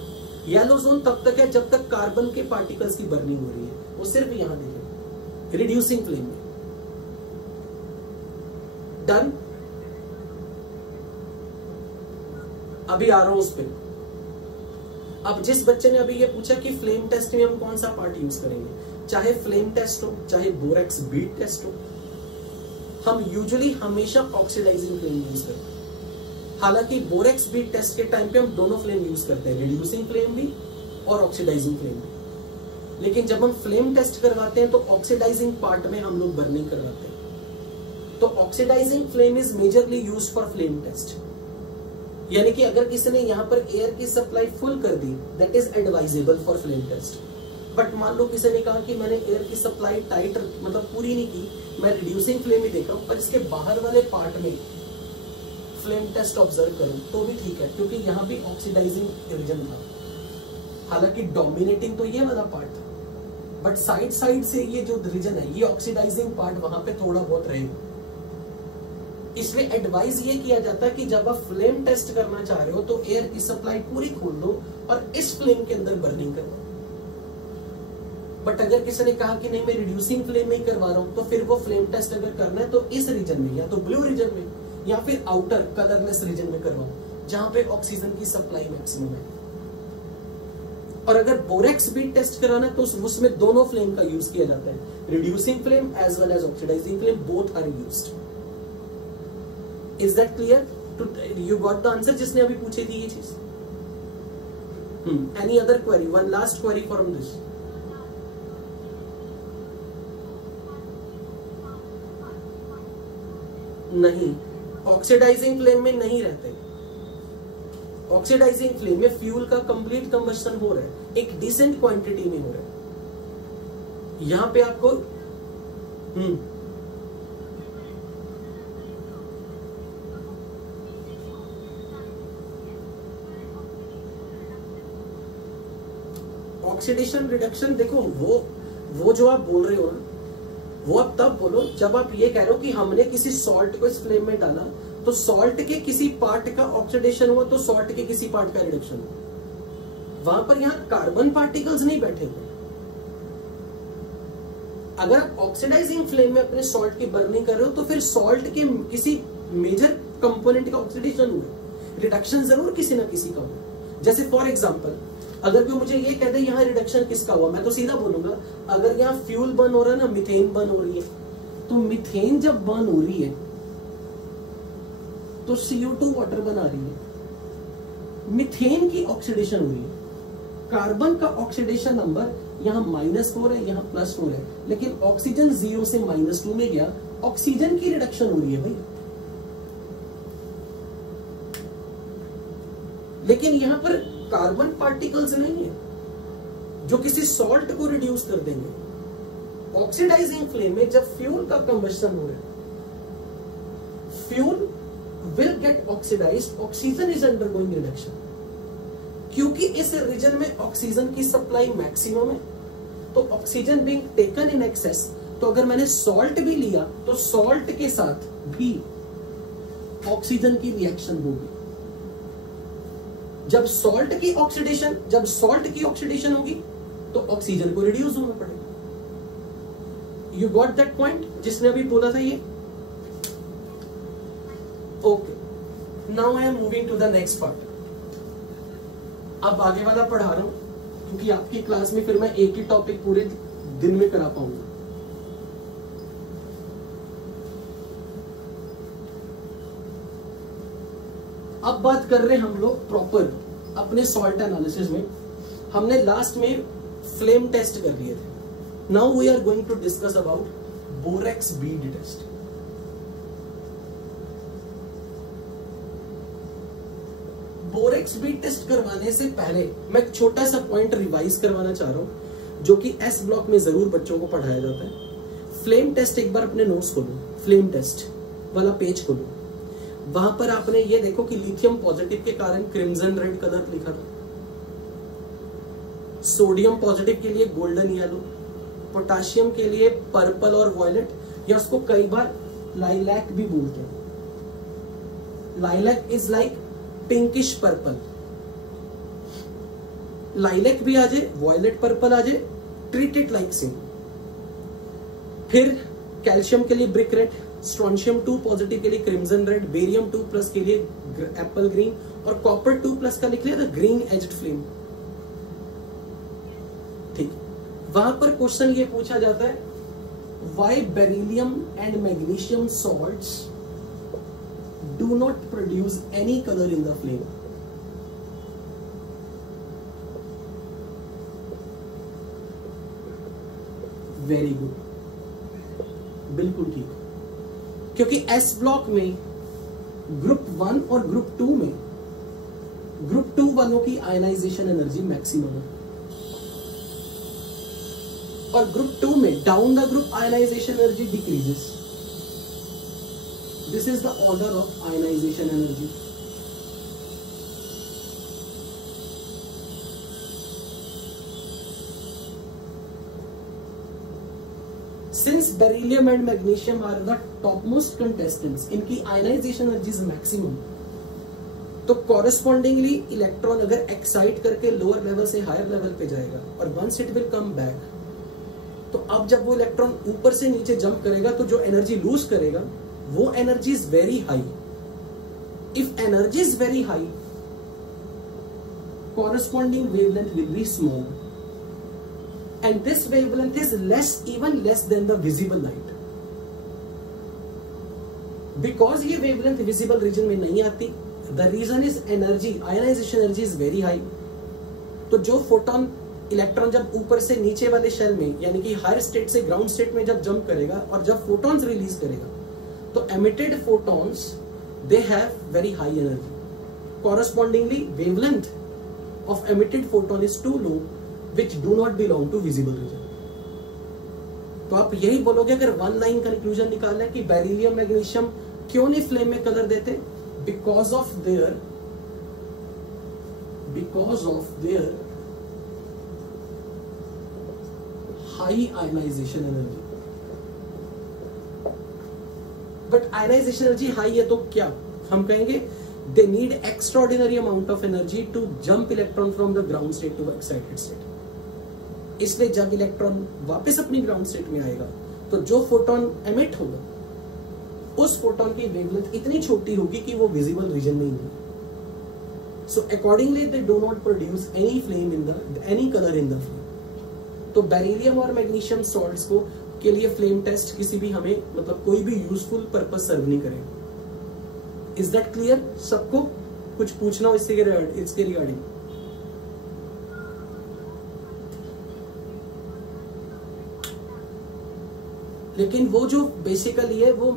येलो जोन तब तक है जब तक कार्बन के पार्टिकल्स की बर्निंग हो रही है, वो सिर्फ यहां देखिए रिड्यूसिंग फ्लेम में। डन। अभी आ रहा हूं उस पे। अब जिस बच्चे ने अभी ये पूछा कि फ्लेम टेस्ट में हम कौन सा पार्ट यूज करेंगे, चाहे फ्लेम टेस्ट हो चाहे बोरेक्स बीट टेस्ट हो, हम यूजुअली हमेशा ऑक्सीडाइजिंग फ्लेम यूज करते हैं। हालांकि बोरेक्स बीट टेस्ट के टाइम पे हम दोनों फ्लेम यूज करते हैं, रिड्यूसिंग फ्लेम भी और ऑक्सीडाइजिंग फ्लेम भी। लेकिन जब हम फ्लेम टेस्ट करवाते हैं तो ऑक्सीडाइजिंग पार्ट में हम लोग बर्निंग करवाते हैं। तो oxidising flame is majorly used for flame test. यानी कि अगर किसी ने यहाँ पर एयर की सप्लाई फुल कर दी, that is advisable for flame test. But मान लो किसी ने कहा कि मैंने एयर की सप्लाई टाइट मतलब पूरी नहीं की, मैं रिड्यूसिंग फ्लेम ही देख रहा हूं, पर इसके बाहर वाले पार्ट में फ्लेम टेस्ट ऑब्जर्व करूं तो भी ठीक है, क्योंकि यहाँ भी ऑक्सीडाइजिंग रीजन था। हालांकि डोमिनेटिंग तो ये वाला पार्ट था, बट साइड साइड से ये जो रीजन है, ये ऑक्सीडाइजिंग पार्ट वहां पे थोड़ा बहुत रहेगा। इसलिए एडवाइस ये किया जाता है कि जब आप फ्लेम टेस्ट करना चाह रहे हो तो एयर की सप्लाई पूरी खोल दो और इस फ्लेम के अंदर बर्निंग करवाओ। बट अगर किसी ने कहा कि नहीं मैं रिड्यूसिंग फ्लेम में ही करवा रहा हूं, तो फिर वो फ्लेम टेस्ट अगर करना है तो इस रीजन में, या तो ब्लू रीजन में या फिर आउटर कलरलेस रीजन में करवाओ, जहां पे ऑक्सीजन की सप्लाई मैक्सिमम है। और अगर बोरेक्स बीट टेस्ट कराना है तो उसमें दोनों फ्लेम का यूज किया जाता है, reducing flame as well as oxidising flame, both are used. Is that clear? You got the answer जिसने अभी पूछी थी ये चीज? Any other query? One last query from this. नहीं, ऑक्सीडाइजिंग फ्लेम में नहीं रहते। ऑक्सीडाइजिंग फ्लेम में फ्यूल का कंप्लीट कंबस्शन हो रहा है, एक डिसेंट क्वांटिटी में हो रहा है। यहां पे आपको ऑक्सीडेशन रिडक्शन, देखो वो जो आप बोल रहे हो ना, वो आप तब बोलो जब आप ये कह रहे हो कि हमने किसी सॉल्ट को इस फ्लेम में डाला तो सॉल्ट के किसी पार्ट का ऑक्सीडेशन हुआ तो सॉल्ट के किसी पार्ट का रिडक्शन हुआ। वहां पर यहां कार्बन पार्टिकल्स नहीं बैठे हुए। अगर आप ऑक्सीडाइजिंग फ्लेम में अपने सॉल्ट की बर्निंग कर रहे हो तो फिर सॉल्ट के किसी मेजर कंपोनेंट का ऑक्सीडेशन हुआ, रिडक्शन जरूर किसी ना किसी का हुआ। जैसे फॉर एग्जांपल अगर कोई मुझे ये कह दे यहाँ रिडक्शन किसका हुआ, मैं तो सीधा बोलूंगा अगर यहाँ फ्यूल बर्न हो रहा है ना, मीथेन बर्न हो रही है, तो मीथेन जब बर्न हो रही है तो CO2 वाटर बना रही है, मीथेन की ऑक्सीडेशन हो रही है। कार्बन का ऑक्सीडेशन नंबर यहाँ -4 है, यहाँ +4 है, लेकिन ऑक्सीजन 0 से -2 में गया, ऑक्सीजन की रिडक्शन हो रही है भाई। लेकिन यहां पर कार्बन पार्टिकल्स नहीं है जो किसी सॉल्ट को रिड्यूस कर देंगे। ऑक्सीडाइजिंग फ्लेम में जब फ्यूल का कंबस्शन हो रहा है, fuel will get oxidised, oxygen is undergoing reduction. क्योंकि इस रीजन में ऑक्सीजन की सप्लाई मैक्सिमम है, तो oxygen being taken in excess, तो अगर मैंने सॉल्ट भी लिया तो सॉल्ट के साथ भी ऑक्सीजन की रिएक्शन होगी। जब सॉल्ट की ऑक्सीडेशन होगी तो ऑक्सीजन को रिड्यूस होना पड़ेगा। यू गॉट दैट पॉइंट जिसने अभी बोला था ये? Okay, now I am moving to the next part. अब आगे वाला पढ़ा रहा हूं क्योंकि आपकी क्लास में फिर मैं एक ही टॉपिक पूरे दिन में करा पाऊंगा। अब बात कर रहे हैं हम लोग प्रॉपर अपने सॉल्ट एनालिसिस में। हमने लास्ट में फ्लेम टेस्ट कर लिए थे। Now we are going to discuss about borax bead test. Borax bead test करवाने से पहले मैं एक छोटा सा पॉइंट रिवाइज करवाना चाह रहा हूं जो कि एस ब्लॉक में जरूर बच्चों को पढ़ाया जाता है। फ्लेम टेस्ट, एक बार अपने नोट्स खोलो, फ्लेम टेस्ट वाला पेज खोलो। वहां पर आपने ये देखो कि लिथियम पॉजिटिव के कारण क्रिम्सन रेड कलर लिखा था, सोडियम पॉजिटिव के लिए गोल्डन येलो, पोटाशियम के लिए पर्पल और वॉयलेट, या उसको कई बार लाइलैक भी बोलते हैं। Lilac is like pinkish purple, lilac भी आ जाए, वॉयलेट पर्पल आ जाए, ट्रीट इट लाइक सेम। फिर कैल्शियम के लिए ब्रिक रेड, स्ट्रोंशियम 2 पॉजिटिव के लिए क्रिम्सन रेड, बेरियम 2 प्लस के लिए एप्पल ग्रीन, और कॉपर 2 प्लस का लिख लिया था ग्रीन एज्ड फ्लेम। ठीक, वहां पर क्वेश्चन ये पूछा जाता है, why beryllium and magnesium salts do not produce any colour in the flame. Very good, बिल्कुल ठीक, क्योंकि एस ब्लॉक में ग्रुप 1 और ग्रुप 2 में ग्रुप 2 वालों की आयनाइजेशन एनर्जी मैक्सिमम है, और ग्रुप 2 में down the group ionisation energy decreases. This is the order of ionisation energy. Since beryllium and magnesium are the topmost contestants, इनकी आयनाइजेशन एनर्जी इज मैक्सिमम, तो correspondingly electron अगर excite करके lower level से higher level पे जाएगा और once it will come back, तो अब जब वो इलेक्ट्रॉन ऊपर से नीचे जंप करेगा तो जो एनर्जी लूज करेगा वो energy is very high. If energy is very high, corresponding wavelength will be small, and this wavelength is even less than the visible light. Because ये wavelength visible region में नहीं आती, the reason is energy, ionization energy is very high. तो जो photon electron जब ऊपर से नीचे वाले शेल में यानी कि हायर स्टेट से ग्राउंड स्टेट में जब जंप करेगा और जब फोटॉन्स रिलीज करेगा, तो emitted photons they have very high energy. Correspondingly, wavelength of emitted photon is too low, which do not belong to visible region. तो आप यही बोलोगे अगर वन लाइन कंक्लूजन निकालना है कि बेरिलियम मैग्नीशियम क्यों नहीं फ्लेम में कलर देते, because of their high ionisation energy. But ionisation energy high है तो क्या हम कहेंगे, they need extraordinary amount of energy to jump electron from the ground state to excited state. इसलिए जब इलेक्ट्रॉन वापस अपनी ग्राउंड स्टेट में आएगा तो जो फोटोन एमिट होगा उस फोटोन की वेवलेंथ इतनी छोटी होगी कि वो विजिबल रीजन में ही नहीं। So accordingly they do not produce any flame in the any colour in the flame. तो बेरिलियम और मैग्नीशियम सॉल्ट्स को के लिए फ्लेम टेस्ट किसी भी हमें मतलब कोई भी यूजफुल पर्पस सर्व नहीं करेगा। Is that clear? सबको कुछ पूछना हो इसके रिगार्डिंग? लेकिन वो जो बेसिकली है वो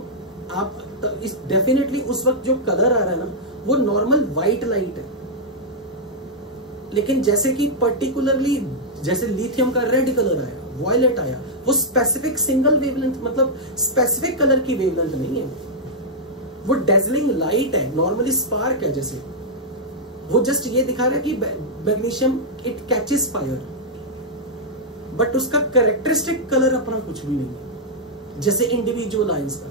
आप इस डेफिनेटली उस वक्त जो कलर आ रहा है ना वो नॉर्मल व्हाइट लाइट है, लेकिन जैसे कि पर्टिकुलरली जैसे लिथियम का रेड कलर आया, वॉयलेट आया, वो स्पेसिफिक सिंगल वेवलेंथ मतलब स्पेसिफिक कलर की वेवलेंथ नहीं है, वो डेजलिंग लाइट है, नॉर्मली स्पार्क है। जैसे वो जस्ट ये दिखा रहा है कि magnesium it catches fire, but उसका कैरेक्टरिस्टिक कलर अपना कुछ भी नहीं है जैसे इंडिविजुअल लाइंस का।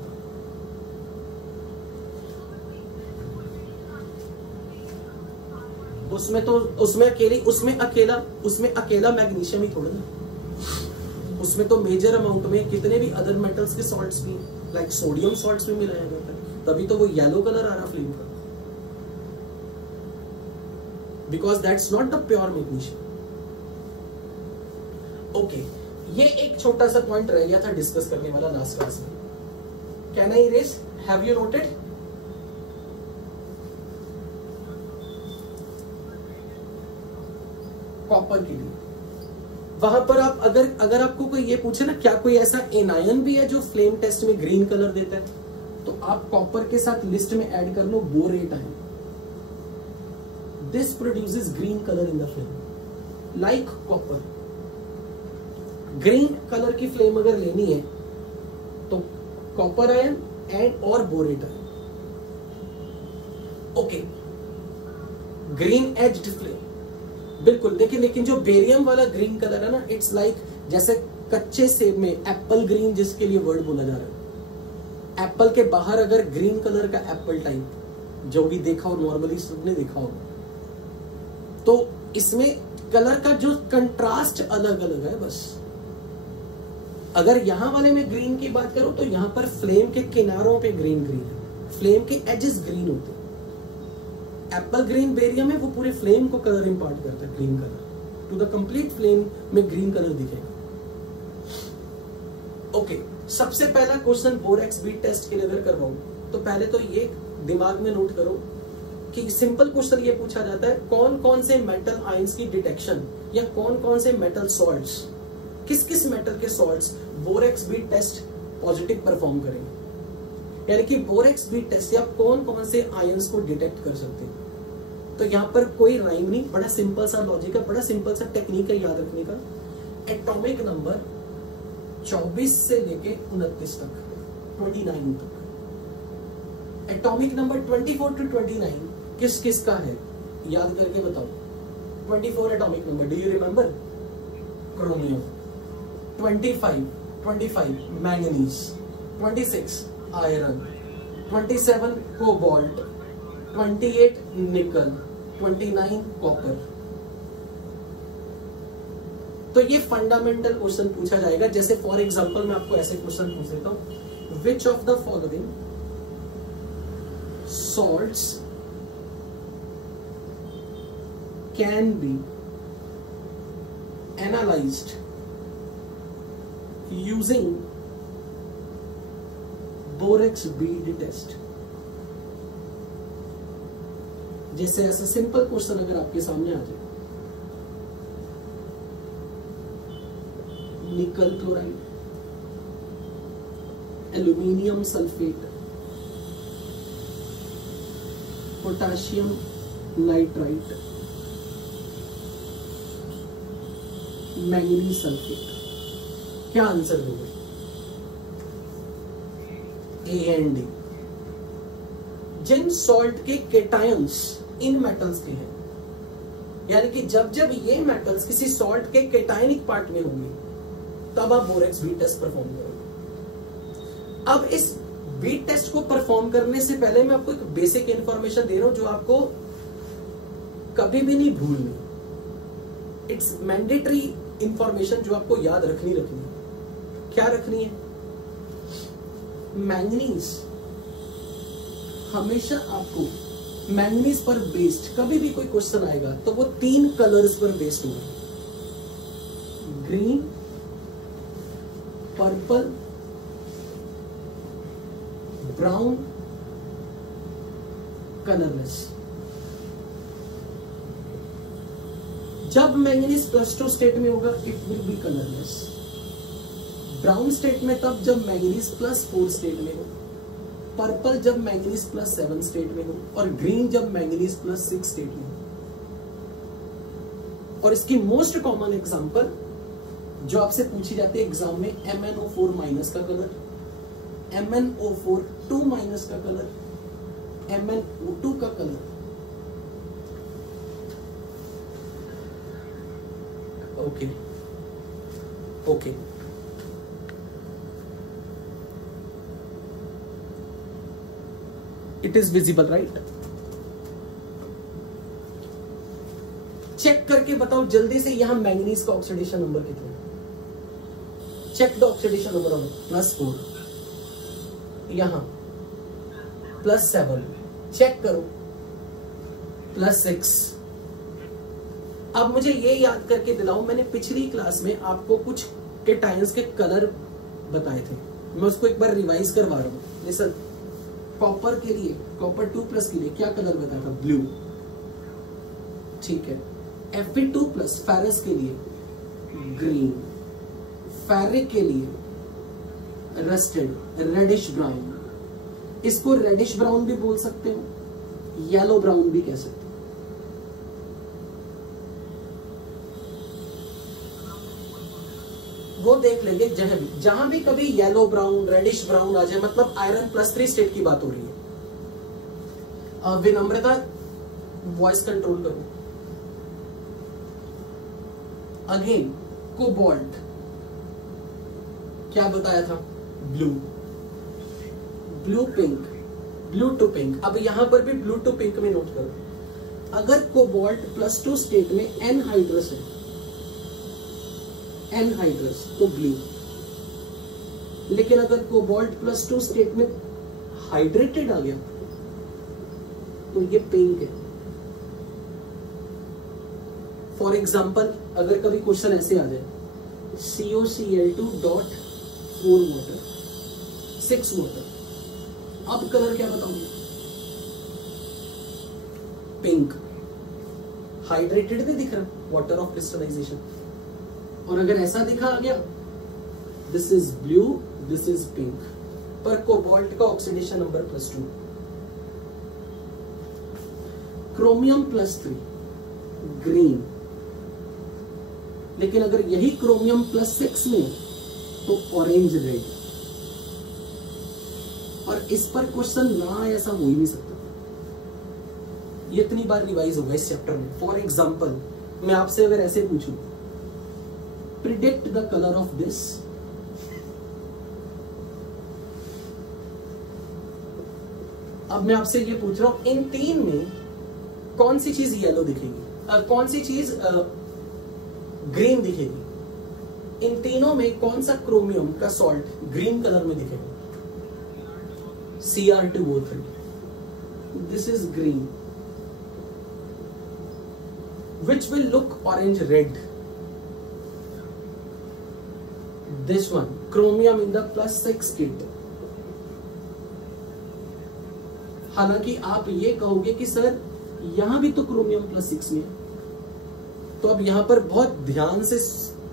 उसमें अकेला मैग्नीशियम ही थोड़ा ना, उसमें तो मेजर अमाउंट में कितने भी अदर मेटल्स के सॉल्ट्स भी लाइक सोडियम सॉल्ट्स भी मिलाया जाता है, तभी तो वो येलो कलर आ रहा फ्लेम का, because that's not the pure magnesium. Okay, ये एक छोटा सा पॉइंट रह गया था डिस्कस करने वाला लास्ट क्लास में। Can I erase? Have you noted? Copper के लिए वहां पर आप अगर आपको कोई ये पूछे ना क्या कोई ऐसा एनायन भी है जो फ्लेम टेस्ट में ग्रीन कलर देता है, तो आप कॉपर के साथ लिस्ट में ऐड कर लो borate ion. This produces green colour in the flame like copper. Green colour की फ्लेम अगर लेनी है तो कॉपर आयन एंड और borate ion. Okay, green edged flame बिल्कुल। लेकिन जो बेरियम वाला ग्रीन कलर है ना, इट्स लाइक जैसे कच्चे सेब में एप्पल ग्रीन जिसके लिए वर्ड बोला जा रहा है, एप्पल के बाहर अगर ग्रीन कलर का एप्पल टाइप जो भी देखा हो, नॉर्मली सबने देखा हो, तो इसमें कलर का जो कंट्रास्ट अलग अलग है बस। अगर यहां वाले में ग्रीन की बात करूं तो यहां पर फ्लेम के किनारों पे ग्रीन ग्रीन है, फ्लेम के एजेस ग्रीन होते हैं। एप्पल ग्रीन बेरियम है, वो पूरे फ्लेम को कलर इंपार्ट करता है, green colour to the complete flame में ग्रीन कलर दिखेगा। ओके, सबसे पहला क्वेश्चन बोरेक्स बीट टेस्ट के लिए अगर करवाऊं तो पहले तो ये दिमाग में नोट करो कि सिंपल क्वेश्चन ये पूछा जाता है कौन कौन से मेटल आयंस की डिटेक्शन या कौन कौन से मेटल सॉल्ट्स, किस किस मेटल के salts borax bead test positive perform करेंगे, यानी कि बोरेक्स बीट टेस्ट या कौन कौन से आयंस को डिटेक्ट कर सकते हैं। तो यहाँ पर कोई राइम नहीं, बड़ा सिंपल सा लॉजिक है, बड़ा सिंपल सा टेक्निक है याद रखने का। एटॉमिक नंबर 24 से लेके 29 तक, 29 तक। एटॉमिक नंबर 24 टू 29 किस किस का है याद करके बताओ। 24 atomic number, do you remember? Chromium. 25 manganese, 26 iron, 27 cobalt, 28 निकल, 29 कॉपर। तो ये फंडामेंटल क्वेश्चन पूछा जाएगा। जैसे फॉर एग्जांपल मैं आपको ऐसे क्वेश्चन पूछ देता हूं, which of the following salts can be analyzed using borax bead test। जैसे ऐसा सिंपल क्वेश्चन अगर आपके सामने आ जाए, nickel chloride, aluminium sulphate, potassium nitrite, manganese sulphate, क्या आंसर दोगे? A and D. जिन सॉल्ट के केटायंस इन मेटल्स के हैं, यानी कि जब जब ये मेटल्स किसी सॉल्ट के केटायनिक पार्ट में होंगे तब आप बोरेक्स बीट टेस्ट परफॉर्म करोगे। अब इस बीट टेस्ट को परफॉर्म करने से पहले मैं आपको एक बेसिक इंफॉर्मेशन दे रहा हूं जो आपको कभी भी नहीं भूलनी। इट्स मैंडेटरी इंफॉर्मेशन जो आपको याद रखनी है। क्या रखनी है? मैंगनीज हमेशा आपको मैंगनीज पर बेस्ड कभी भी कोई क्वेश्चन आएगा तो वो 3 कलर्स पर बेस्ड होगा, ग्रीन, पर्पल, ब्राउन, कलरलेस। जब मैंगनीज +2 स्टेट में होगा it will be colourless. Brown state में तब जब मैंगनीज +4 स्टेट में हो, पर्पल जब मैंगनीज +7 स्टेट में हो, और ग्रीन जब मैंगनीज +6 स्टेट में हो। और इसकी मोस्ट कॉमन एग्जांपल जो आपसे पूछी जाती है एग्जाम में, MnO4- का कलर, MnO4 का कलर, MnO2 का कलर। Okay okay, it is visible right? Check करके बताओ जल्दी से, यहां मैंगनीज का ऑक्सीडेशन नंबर कितना है? Check the oxidation number of +4, यहां +7, चेक करो +6। अब मुझे ये याद करके दिलाओ, मैंने पिछली क्लास में आपको कुछ केटायंस के कलर बताए थे, मैं उसको एक बार रिवाइज करवा रहा हूं। लिसन, कॉपर के लिए, कॉपर 2+ के लिए क्या कलर बताया था? ब्लू, ठीक है। Fe2+ फेरस के लिए ग्रीन, फेरिक के लिए रस्टेड, रेडिश ब्राउन। इसको रेडिश ब्राउन भी बोल सकते हो, येलो ब्राउन भी कह सकते हो। वो देख लेंगे जहां भी कभी येलो ब्राउन, रेडिश ब्राउन आ जाए, मतलब आयरन +3 स्टेट की बात हो रही है। विनम्रता, वॉइस कंट्रोल करो। अगेन कोबाल्ट क्या बताया था? Blue, blue pink, blue to pink. अब यहां पर भी ब्लू टू पिंक में नोट करो। अगर कोबाल्ट +2 स्टेट में एनहाइड्रस है, एनहाइड्रस तो ब्लू, लेकिन अगर कोबाल्ट +2 स्टेट में हाइड्रेटेड आ गया तो ये पिंक है। फॉर एग्जाम्पल अगर कभी क्वेश्चन ऐसे आ जाए COCl2.4 वाटर 6 वाटर, अब कलर क्या बताऊंगा? पिंक, हाइड्रेटेड नहीं दिख रहा, वाटर ऑफ क्रिस्टलाइजेशन। और अगर ऐसा दिखा गया this is blue, this is pink, पर कोबाल्ट का ऑक्सीडेशन नंबर +2, क्रोमियम +3 ग्रीन, लेकिन अगर यही क्रोमियम +6 में तो ऑरेंज रेड। और इस पर क्वेश्चन ना ऐसा हो ही नहीं सकता, ये इतनी बार रिवाइज होगा इस चैप्टर में। फॉर एग्जाम्पल मैं आपसे अगर ऐसे पूछूं predict the colour of this, अब मैं आपसे ये पूछ रहा हूं इन तीन में कौन सी चीज येलो दिखेगी, कौन सी चीज ग्रीन दिखेगी? इन तीनों में कौन सा क्रोमियम का सॉल्ट ग्रीन कलर में दिखेगा? Cr2O3, this is green. Which will look orange red? This one, chromium in the +6 state. हालांकि आप ये कहोगे कि सर यहां भी तो क्रोमियम +6 में है, तो अब यहां पर बहुत ध्यान से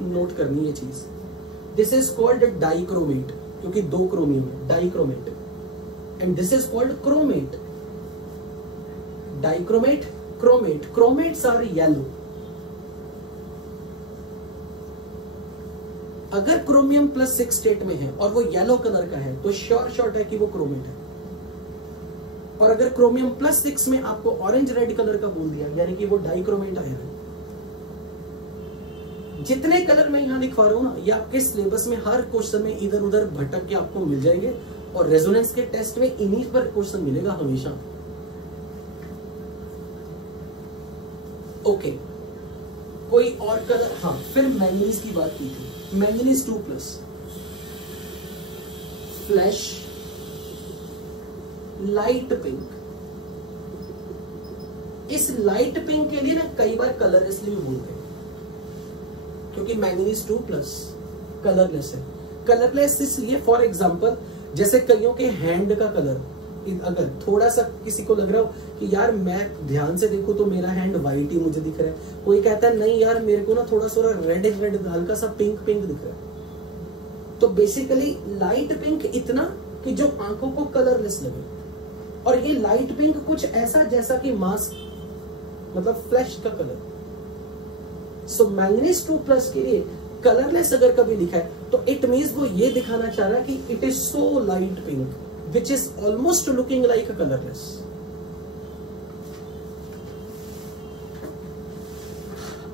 नोट करनी है चीज। दिस इज कॉल्ड डाइक्रोमेट, क्योंकि 2 क्रोमियम है, dichromate. And this is called chromate. Dichromate, chromate, chromates are yellow. अगर क्रोमियम +6 स्टेट में है और वो येलो कलर का है तो श्योर शॉट है कि वो क्रोमेट है। और अगर क्रोमियम +6 में आपको ऑरेंज रेड कलर का बोल दिया, यानी कि वो डाइक्रोमेट आया है। जितने कलर मैं यहां दिखा रहा हूं ना, ये आपके सिलेबस में हर क्वेश्चन में इधर उधर भटक के आपको मिल जाएंगे, और रेजोनेंस के टेस्ट में इन्हीं पर क्वेश्चन मिलेगा हमेशा। ओके, कोई और कलर? हाँ, फिर मैंगनीज की बात की थी, मैंगनीज 2+, फ्लैश लाइट पिंक। इस लाइट पिंक के लिए ना कई बार कलर इसलिए भी बोलते हैं क्योंकि मैंगनीज 2+ कलरलेस है। कलरलेस इसलिए, फॉर एग्जांपल जैसे कईयों के हैंड का कलर, अगर थोड़ा सा किसी को लग रहा हो कि यार मैं ध्यान से देखूं तो मेरा हैंड व्हाइट ही मुझे दिख रहा है, कोई कहता है नहीं यार मेरे को ना थोड़ा सा रेड रेड हल्का सा पिंक पिंक दिख रहा है, तो बेसिकली लाइट पिंक इतना कि जो आंखों को कलरलेस लगे। और ये लाइट पिंक कुछ ऐसा जैसा कि मास्क, मतलब फ्लैश का कलर। सो मैंगनीज 2+ के लिए कलरलेस अगर कभी लिखा है तो इट मीन्स वो ये दिखाना चाह रहा है कि it is so light pink which is almost looking like a colorless.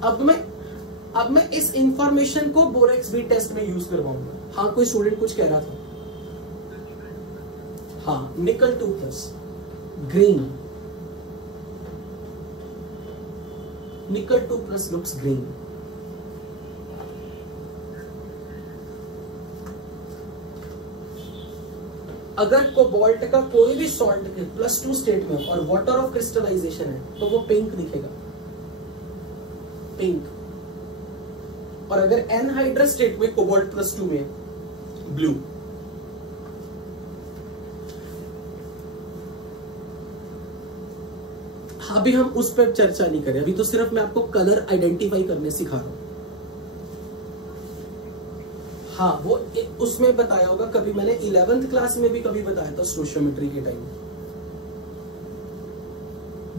अब मैं इस इंफॉर्मेशन को बोरेक्स बी टेस्ट में यूज करवाऊंगा। हाँ, कोई स्टूडेंट कुछ कह रहा था? हाँ, निकल 2+, ग्रीन, निकल 2+ looks green. अगर कोबाल्ट का कोई भी सॉल्ट +2 स्टेट में और वाटर ऑफ क्रिस्टलाइजेशन है तो वो पिंक दिखेगा, पिंक। और अगर एनहाइड्रस स्टेट में कोबाल्ट +2 में ब्लू। अभी हम उस पर चर्चा नहीं करें, अभी तो सिर्फ मैं आपको कलर आइडेंटिफाई करने सिखा रहा हूं। हाँ, वो उसमें बताया होगा, कभी मैंने 11th क्लास में भी कभी बताया था स्टोशियोमेट्री के time.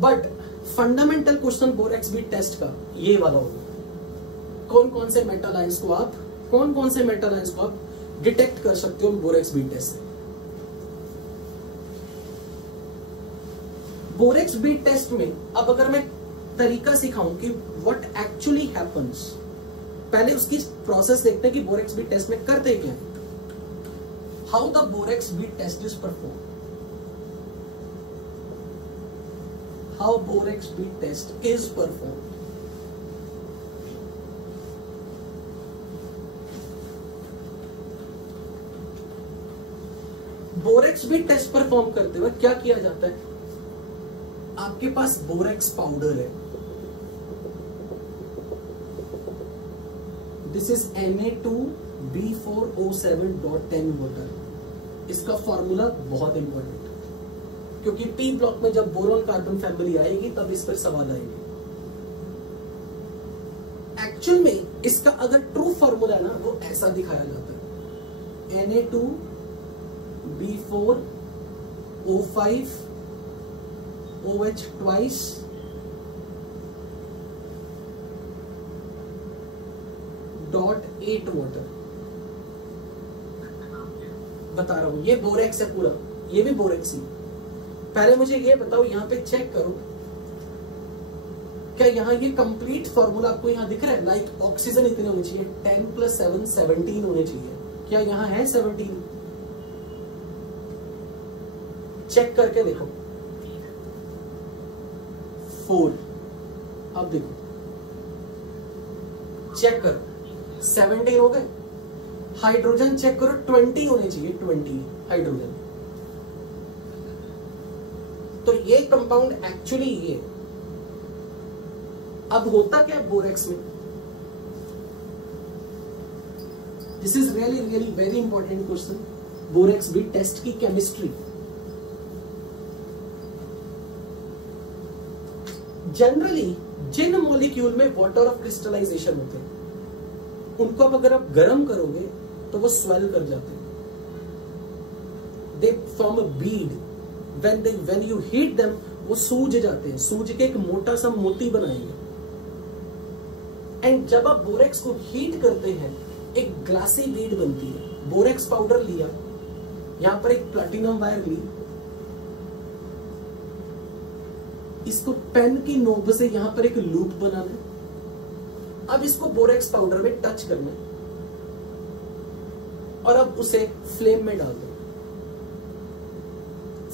But fundamental question borax bead test का ये वाला होगा, कौन कौन से मेटल आयंस को आप डिटेक्ट कर सकते हो बोरेक्स बी टेस्ट से। बोरेक्स बी टेस्ट में अब अगर मैं तरीका सिखाऊं कि व्हाट एक्चुअली हैपेंस, पहले उसकी प्रोसेस देखते हैं कि बोरेक्स बी टेस्ट में करते क्या। How the borax bead test is perform, how borax bead test is perform. Borax bead test perform करते हुए क्या किया जाता है, आपके पास बोरेक्स पाउडर है, दिस इज Na2B4O7.10 वाटर। इसका फॉर्मूला बहुत इंपॉर्टेंट है, क्योंकि पी ब्लॉक में जब बोरोन कार्बन फैमिली आएगी तब इस पर सवाल आएंगे। एक्चुअल में इसका अगर ट्रू फॉर्मूला ना वो ऐसा दिखाया जाता है, Na2B4O5OH ट्वाइस .8 वाटर। बता रहा हूं ये बोरेक्स है पूरा, ये भी बोरेक्स ही। पहले मुझे ये बताओ, यहां पे चेक करो क्या यहां ये कंप्लीट फॉर्मूला आपको यहां दिख रहा है। लाइक ऑक्सीजन इतने होने चाहिए, 10 + 7 17 होने चाहिए। क्या यहां है 17? चेक करके देखो। 4। अब देखो, चेक करो 17 हो गए। हाइड्रोजन चेक करो, 20 होने चाहिए, 20 हाइड्रोजन। तो ये कंपाउंड एक्चुअली ये। अब होता क्या बोरेक्स में, this is really really very important question, borax bead test की केमिस्ट्री। जनरली जिन मॉलिक्यूल में वाटर ऑफ क्रिस्टलाइजेशन होते हैं उनको अब अगर आप गर्म करोगे तो वो स्वेल कर जाते हैं, they form a Beed. When you heat them वो सूज जाते हैं, सूज के एक मोटा सा मोती बनाएंगे। एंड जब आप बोरेक्स को हीट करते हैं एक ग्लासी बीड बनती है। बोरेक्स पाउडर लिया, यहां पर एक प्लैटिनम वायर ली, इसको पेन की नोक से यहां पर एक लूप बनाना है। अब इसको बोरेक्स पाउडर में टच करना है और अब उसे फ्लेम में डाल दो।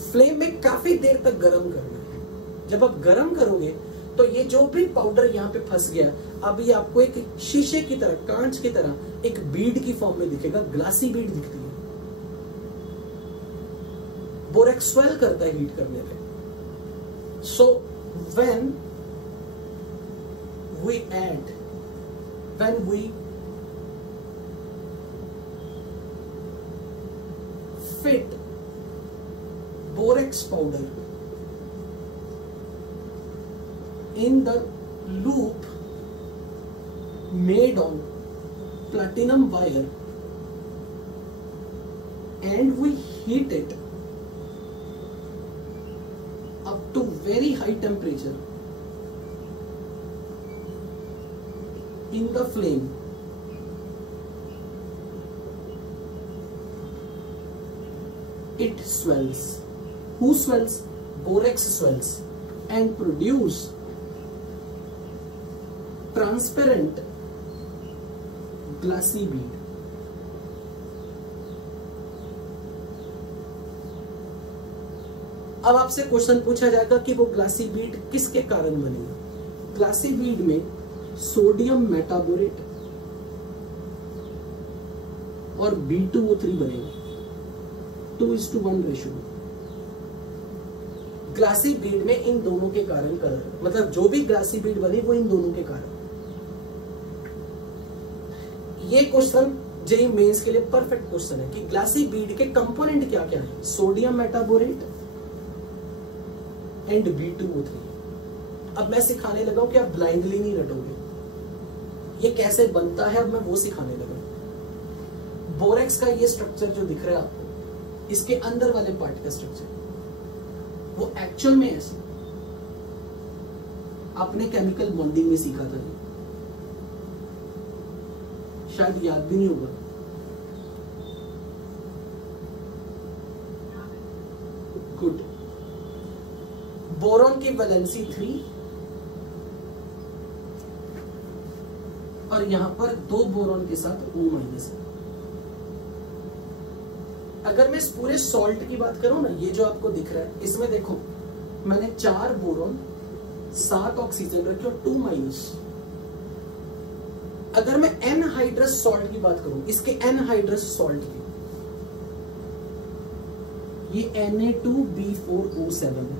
फ्लेम में काफी देर तक गर्म करना है। जब आप गर्म करोगे तो ये जो भी पाउडर यहां पे फंस गया, अब ये आपको एक शीशे की तरह, कांच की तरह एक बीड की फॉर्म में दिखेगा, ग्लासी बीड दिखती है। बोरेक्स स्वेल करता है हीट करने पे। So when we fit borax powder in the loop made on platinum wire and we heat it up to very high temperature in the flame, it swells. Who swells? Borax swells and produce transparent glassy bead. अब आपसे question पूछा जाएगा कि वो glassy Beed किसके कारण बनेगा। Glassy Beed में सोडियम मेटाबोरेट और B2O3 बनेगा, 2:1 रेशियो। ग्लासी बीड में इन दोनों के कारण कलर, मतलब जो भी ग्लासी बीड बने वो इन दोनों के कारण। ये क्वेश्चन जेईई मेंस के लिए परफेक्ट क्वेश्चन है कि ग्लासी बीड के कंपोनेंट क्या क्या है। Sodium metaborate and B2O3। अब मैं सिखाने लगा हूं कि आप ब्लाइंडली नहीं रटोगे, ये कैसे बनता है अब मैं वो सिखाने लगा। बोरेक्स का ये स्ट्रक्चर जो दिख रहा है आपको, इसके अंदर वाले पार्ट का स्ट्रक्चर वो एक्चुअल में ऐसे आपने केमिकल बॉन्डिंग में सीखा था, शायद याद भी नहीं होगा। गुड। बोरॉन की वैलेंसी 3 और यहां पर 2 बोरॉन के साथ O- है। अगर मैं इस पूरे सॉल्ट की बात करूं ना, ये जो आपको दिख रहा है इसमें देखो मैंने 4 बोरॉन 7 ऑक्सीजन रखे और 2 माइनस। अगर मैं एनहाइड्रस सॉल्ट की बात करूं, इसके एनहाइड्रस सॉल्ट की, ये Na2B4O7 है।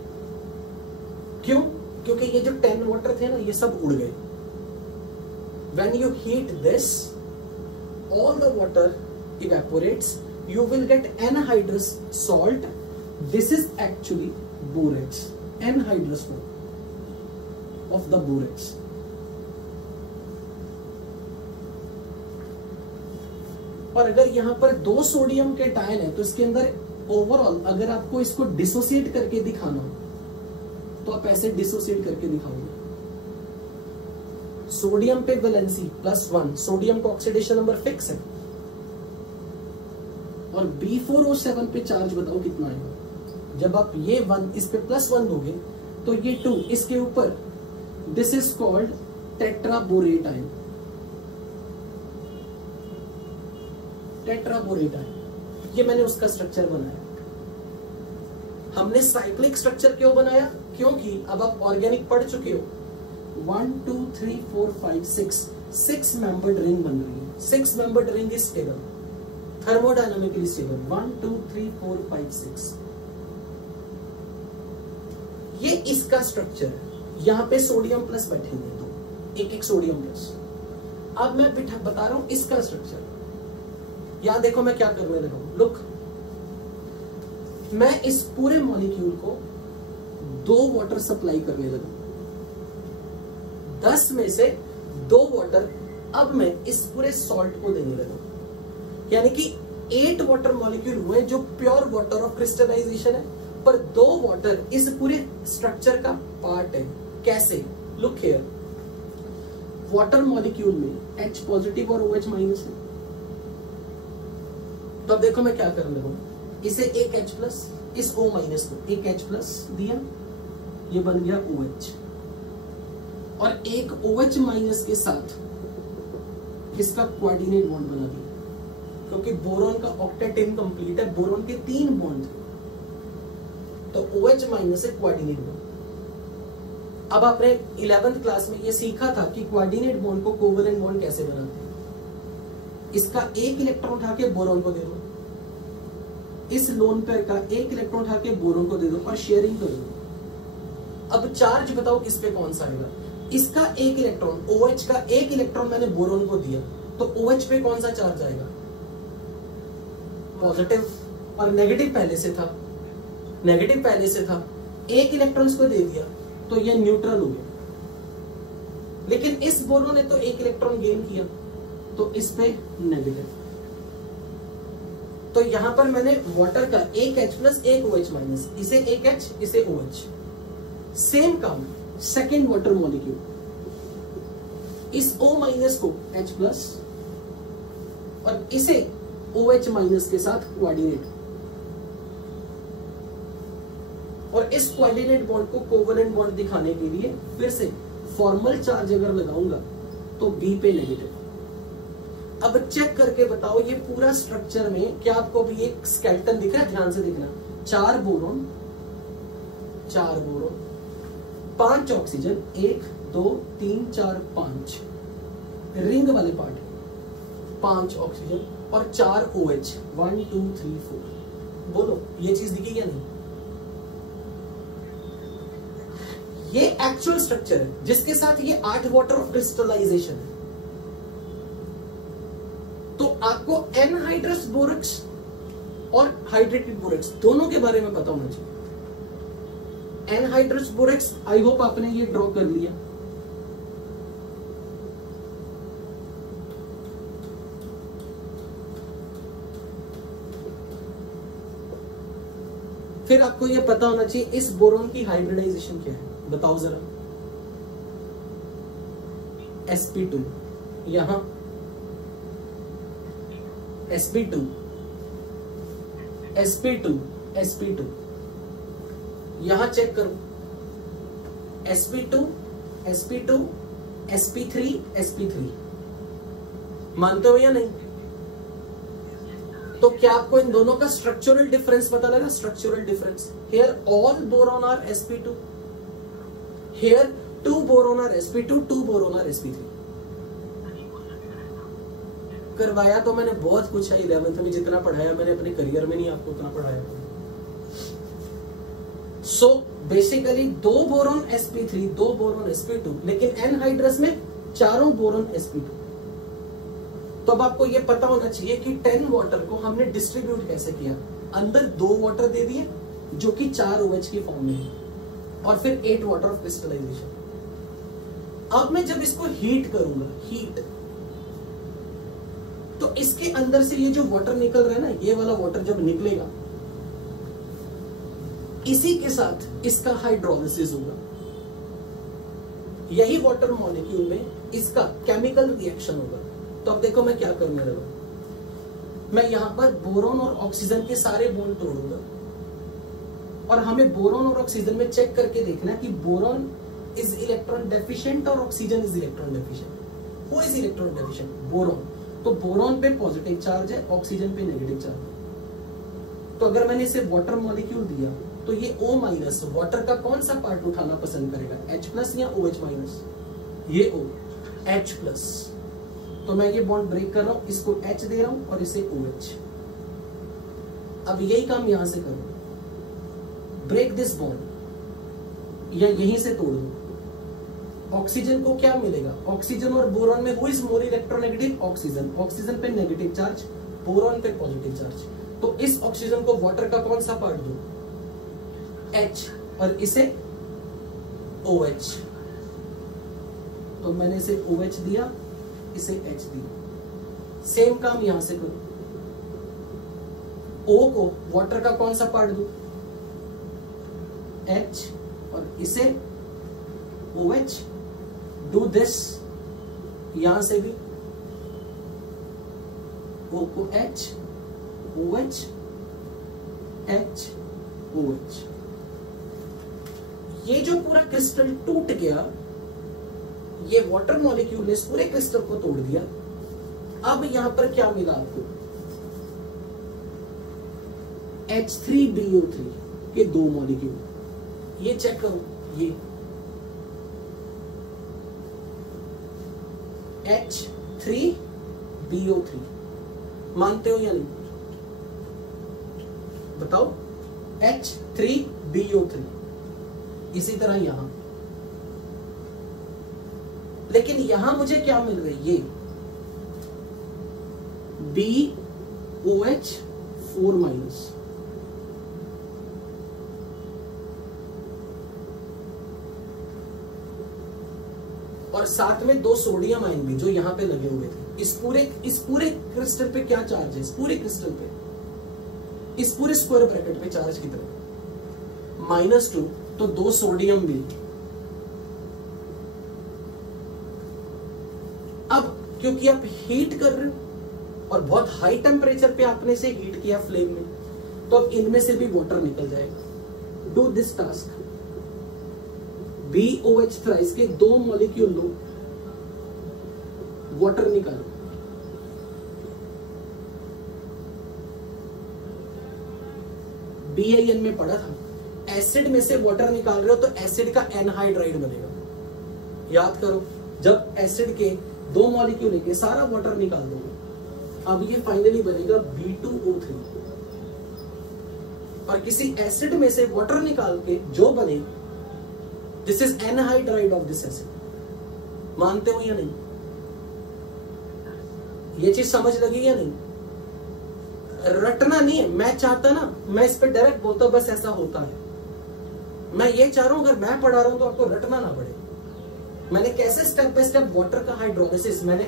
क्यों? क्योंकि ये जो 10 वाटर थे ना, ये सब उड़ गए। When you heat this, all the water evaporates. You will get anhydrous salt. This is actually borax, anhydrous form of the borax. और अगर यहां पर 2 सोडियम के टायन है तो इसके अंदर ओवरऑल अगर आपको इसको डिसोसिएट करके दिखाना हो तो आप ऐसे डिसोसिएट करके दिखाओगे। सोडियम पे वैलेंसी +1, सोडियम का ऑक्सीडेशन नंबर फिक्स है, और B4O7 पे चार्ज बताओ कितना आएगा। जब आप ये 1 इस पे +1 दोगे तो ये 2 इसके ऊपर, this is called tetraborate ion. Tetraborate ion, ये मैंने उसका स्ट्रक्चर बनाया। हमने साइक्लिक स्ट्रक्चर क्यों बनाया? क्योंकि अब आप ऑर्गेनिक पढ़ चुके हो। 1 2 3 4 5 6 मेंबर्ड रिंग बन रही है। 6 membered ring is stable, thermodynamically stable. 1 2 3 4 5 6, ये इसका स्ट्रक्चर है। यहां पे सोडियम प्लस बैठेंगे, तो एक सोडियम प्लस। अब मैं बता रहा हूं इसका स्ट्रक्चर। यहां देखो मैं क्या करने लगा हूं, लुक, मैं इस पूरे मॉलिक्यूल को 2 वाटर सप्लाई करने लगा। 10 में से 2 वाटर अब मैं इस पूरे सॉल्ट को देने लगा। यानी कि 8 वाटर मॉलिक्यूल हुए जो प्योर वाटर ऑफ क्रिस्टलाइजेशन है, पर 2 वाटर इस पूरे स्ट्रक्चर का पार्ट है। कैसे? लुक हियर, वाटर मॉलिक्यूल में H पॉजिटिव और OH माइनस है। तो अब देखो मैं क्या करने लगा, इसे एक H प्लस, इस O माइनस को एक H प्लस दिया, ये बन गया OH, और एक OH माइनस के साथ इसका कोऑर्डिनेट बॉन्ड बना दिया। क्योंकि बोरॉन का ऑक्टेट इनकम्प्लीट है, बोरॉन के 3 बॉन्ड, तो OH माइनस से कोऑर्डिनेट बॉन्ड। अब आपने 11th क्लास में ये सीखा था कि कोऑर्डिनेट बॉन्ड को कोवेलेंट बॉन्ड कैसे बनाते हैं। इसका एक इलेक्ट्रॉन उठा के बोरॉन को दे दो, इस लोन पेयर का एक इलेक्ट्रॉन उठा के बोरॉन को दे दो और शेयरिंग कर दो। अब चार्ज बताओ किस पे कौन सा आएगा। इसका एक इलेक्ट्रॉन, OH का एक इलेक्ट्रॉन मैंने बोरॉन को दिया, तो OH पे कौन सा चार्ज आएगा? पॉजिटिव। और नेगेटिव पहले से था, नेगेटिव पहले से था, एक इलेक्ट्रॉन को दे दिया तो ये न्यूट्रल हो गया। लेकिन इस बोरॉन ने तो एक इलेक्ट्रॉन गेन किया, तो इस पे नेगेटिव। तो यहां पर मैंने वाटर का एक H प्लस एक OH माइनस, इसे एक H इसे OH। सेम काम सेकेंड वाटर मॉलिक्यूल, इस O माइनस को H प्लस और इसे OH माइनस के साथ कोऑर्डिनेट, और इस कोऑर्डिनेट बॉन्ड को कोवेलेंट बॉन्ड दिखाने के लिए फिर से फॉर्मल चार्ज अगर लगाऊंगा तो B पे नेगेटिव। अब चेक करके बताओ ये पूरा स्ट्रक्चर में क्या आपको भी एक स्केलेटन दिख रहा है? ध्यान से देखना, 4 बोरॉन 5 ऑक्सीजन, 1 2 3 4 5 रिंग वाले पार्ट, 5 ऑक्सीजन और 4 OH, 1 2 3 4। बोलो ये चीज दिखी क्या? नहीं। ये एक्चुअल स्ट्रक्चर है जिसके साथ ये 8 वाटर ऑफ क्रिस्टलाइजेशन है। तो आपको एनहाइड्रस बोरेक्स और हाइड्रेटेड बोरेक्स दोनों के बारे में पता होना चाहिए। एनहाइड्रस बोरेक्स आई होप आपने ये ड्रॉ कर लिया। फिर आपको ये पता होना चाहिए इस बोरॉन की हाइब्रिडाइजेशन क्या है, बताओ जरा। sp2, यहां sp2 sp2 sp2, यहां चेक करो sp2 sp2 sp3 sp3, मानते हो या नहीं? तो क्या आपको इन दोनों का स्ट्रक्चरल डिफरेंस पता लगा? Structural difference, here all boron are sp2, here 2 boron और sp2, 2 बोरोन और sp3। करवाया तो मैंने बहुत कुछ है 11th में, जितना पढ़ाया मैंने अपने करियर में नहीं आपको उतना पढ़ाया। So basically 2 boron sp3, 2 boron sp2, लेकिन एनहाइड्रस में चारों बोरोन sp2। तो अब आपको ये पता होना चाहिए कि 10 वाटर को हमने डिस्ट्रीब्यूट कैसे किया। अंदर 2 वाटर दे दिए जो कि 4 OH की फॉर्म में है, और फिर 8 वाटर ऑफ क्रिस्टलाइजेशन। अब मैं जब इसको हीट करूंगा, हीट, तो इसके अंदर से ये जो वाटर निकल रहा है ना, ये वाला वाटर जब निकलेगा, इसी के साथ इसका हाइड्रोलिसिस होगा। यही वाटर मॉलिक्यूल में इसका केमिकल रिएक्शन होगा। तो अब देखो मैं क्या करने लगा, मैं यहां पर बोरोन और ऑक्सीजन के सारे बॉन्ड तोड़ूंगा, और हमें बोरोन और ऑक्सीजन में चेक करके देखना कि बोरोन इज इलेक्ट्रॉन डेफिशिएंट और oxygen is electron deficient. Who is electron deficient? Boron. तो बोरोन पे पॉजिटिव चार्ज है, ऑक्सीजन पे नेगेटिव चार्ज है। तो अगर मैंने इसे वाटर मॉलिक्यूल दिया तो ये O माइनस वाटर का कौन सा पार्ट उठाना पसंद करेगा, H प्लस या OH माइनस? ये O, H प्लस। तो मैं ये बॉन्ड ब्रेक कर रहा हूं, इसको H दे रहा हूं और इसे OH। अब यही काम यहां से करो, ब्रेक दिस बॉन्ड, या यहीं से तोड़ दो। ऑक्सीजन को क्या मिलेगा? ऑक्सीजन और बोरॉन में who is more electronegative? Oxygen. Oxygen पे नेगेटिव चार्ज, बोरॉन पे पॉजिटिव चार्ज। तो इस ऑक्सीजन को वाटर का कौन सा पार्ट दो? H, और इसे OH। तो मैंने इसे OH दिया, इसे H दिया। सेम काम यहां से करो, O को वाटर का कौन सा पार्ट दो? H, और इसे OH। डू दिस, यहां से भी O को H, OH, H, OH। ये जो पूरा क्रिस्टल टूट गया, ये वाटर मॉलिक्यूल ने इस पूरे क्रिस्टल को तोड़ दिया। अब यहां पर क्या मिला आपको? H3BO3 के 2 मॉलिक्यूल। ये चेक करो, ये H3BO3 मानते हो या नहीं? बताओ। H3BO3। इसी तरह यहां, लेकिन यहां मुझे क्या मिल रही है? ये BOH4 माइनस, और साथ में 2 सोडियम आयन भी जो यहां पे लगे हुए थे। इस पूरे क्रिस्टल पे क्या चार्ज है? इस पूरे क्रिस्टल पे, इस पूरे स्क्वायर ब्रैकेट पे चार्ज कितना? -2। तो 2 सोडियम भी। अब क्योंकि आप हीट कर रहे हो और बहुत हाई टेम्परेचर पे आपने से हीट किया फ्लेम में, तो अब इनमें से भी वाटर निकल जाएगा। Do this task. BOH thrice के 2 मॉलिक्यूल लो, वाटर निकालो। BIN में पढ़ा था, एसिड में से वाटर निकाल रहे हो तो एसिड का एनहाइड्राइड बनेगा। याद करो, जब एसिड के 2 मॉलिक्यूल लेके सारा वाटर निकाल दोगे, अब ये फाइनली बनेगा B2O3। और किसी एसिड में से वाटर निकाल के जो बने, this is anhydride of this acid. मानते हो या नहीं? ये चीज समझ लगी या नहीं? रटना नहीं है। मैं चाहता ना, मैं इस पे डायरेक्ट बोलता बस ऐसा होता है। मैं ये चाह रहा हूं अगर मैं पढ़ा रहा हूं तो आपको रटना ना पड़े। मैंने कैसे स्टेप बाय स्टेप वाटर का हाइड्रोलिसिस, मैंने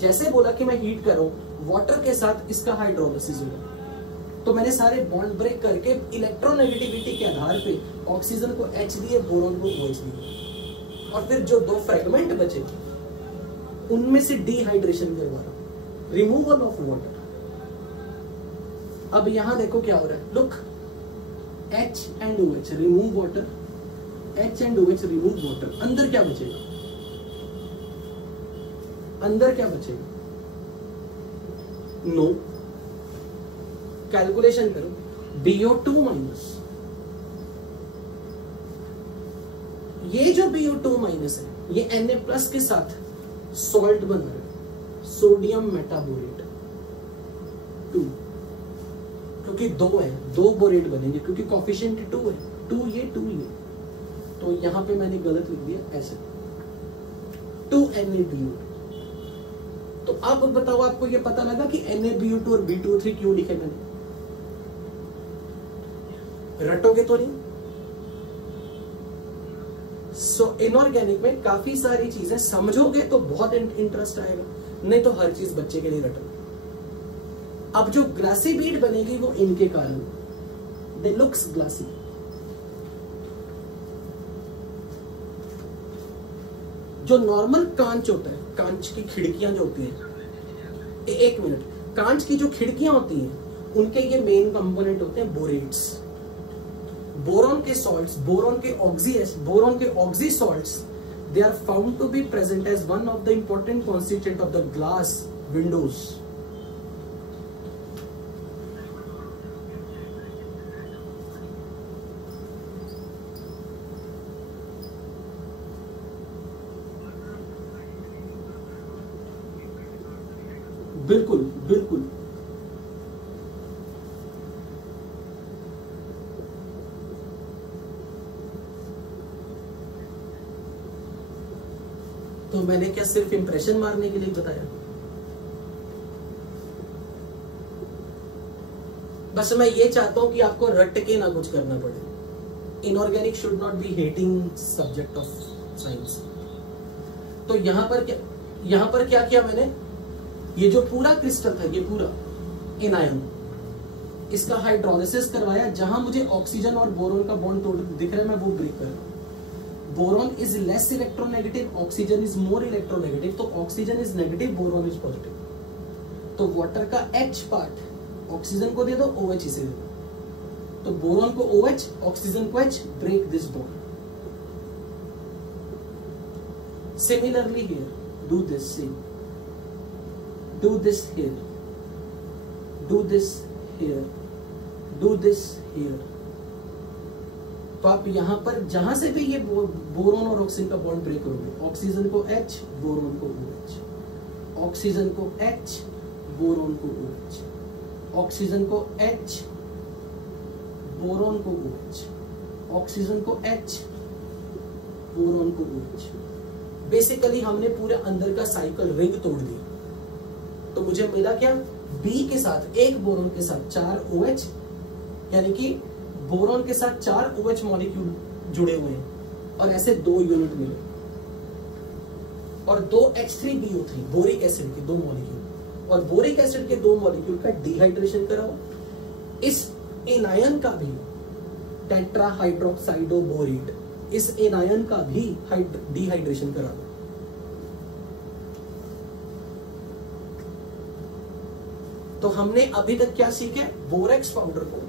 जैसे बोला कि मैं हीट कर रहा हूं, वाटर के साथ इसका हाइड्रोलिसिस होगा। तो मैंने सारे बॉन्ड ब्रेक करके इलेक्ट्रोनेगेटिविटी के आधार पे ऑक्सीजन को H दिए, बोरोन को OH दिए, और फिर जो 2 फ्रेगमेंट बचे उनमें से डिहाइड्रेशन करवा रहा हूं, रिमूवल ऑफ वाटर। अब यहां देखो क्या हो रहा है, look, H and OH remove water, H and OH remove water. अंदर क्या बचेगा? अंदर क्या बचेगा? नो। कैलकुलेशन करो, BO2 माइनस, ये जो BO2 माइनस है ये Na प्लस के साथ सॉल्ट बन रहा है, सोडियम मेटाबोरेट 2, क्योंकि 2 है, 2 बोरेट बनेंगे क्योंकि कोफिशिएंट 2 है, 2 ये 2 ये, तो यहां पे मैंने गलत लिख दिया ऐसे 2 NaBO2। तो अब बताओ आपको ये पता लगा कि NaBO2 और B2O3 क्यों लिखे मैंने? रटोगे तो नहीं? सो इनऑर्गेनिक में काफी सारी चीजें समझोगे तो बहुत इंटरेस्ट आएगा, नहीं तो हर चीज बच्चे के लिए रटो। अब जो ग्लासी बीड बनेगी वो इनके कारण, दे लुक्स ग्लासी। जो नॉर्मल कांच होता है, कांच की खिड़कियां जो होती हैं, एक मिनट, कांच की जो खिड़कियां होती हैं उनके ये मेन कंपोनेंट होते हैं बोरेट्स। बोरॉन के सॉल्ट्स, बोरॉन के oxy salts, they are found to be present as one of the important constituent of the glass windows. बिल्कुल बिल्कुल। तो मैंने क्या सिर्फ इंप्रेशन मारने के लिए बताया? बस मैं ये चाहता हूं कि आपको रट के ना कुछ करना पड़े। Inorganic should not be hating subject of science. तो यहां पर क्या किया मैंने? ये जो पूरा क्रिस्टल था, ये पूरा एनायन, इसका हाइड्रोलिसिस करवाया। जहां मुझे ऑक्सीजन और बोरोन का बॉन्ड तोड़ दिख रहा है, मैं वो ब्रेक कर रहा हूं। Boron is less electronegative, oxygen is more electronegative, तो oxygen is negative, boron is positive. तो वाटर का H पार्ट ऑक्सीजन को दे दो, OH इसे दे दो। तो बोरॉन को OH, ऑक्सीजन को H, break this bond. Similarly here, do this, see, do this here, do this here, do this here. तो आप यहां पर जहां से भी ये बोरोन और ऑक्सीजन का बॉन्ड ब्रेक करोगे, ऑक्सीजन को H, बोरोन को OH, ऑक्सीजन को H, बोरोन को OH, ऑक्सीजन को H, बोरोन को OH, ऑक्सीजन को H, बोरोन को OH। बेसिकली हमने पूरे अंदर का साइकिल रिंग तोड़ दी। तो मुझे मिला क्या? B के साथ एक बोरोन के साथ 4 OH, यानी कि बोरॉन के साथ 4 OH मॉलिक्यूल जुड़े हुए हैं, और ऐसे 2 यूनिट मिले, और 2 H3BO3 बोरिक एसिड के 2 मॉलिक्यूल, और बोरिक एसिड के 2 मॉलिक्यूल का डिहाइड्रेशन कराओ। इस एनायन का भी टेट्राहाइड्रोक्साइडोबोरेट, इस एनायन का भी डिहाइड्रेशन करा दो। तो हमने अभी तक क्या सीखा? बोरेक्स पाउडर को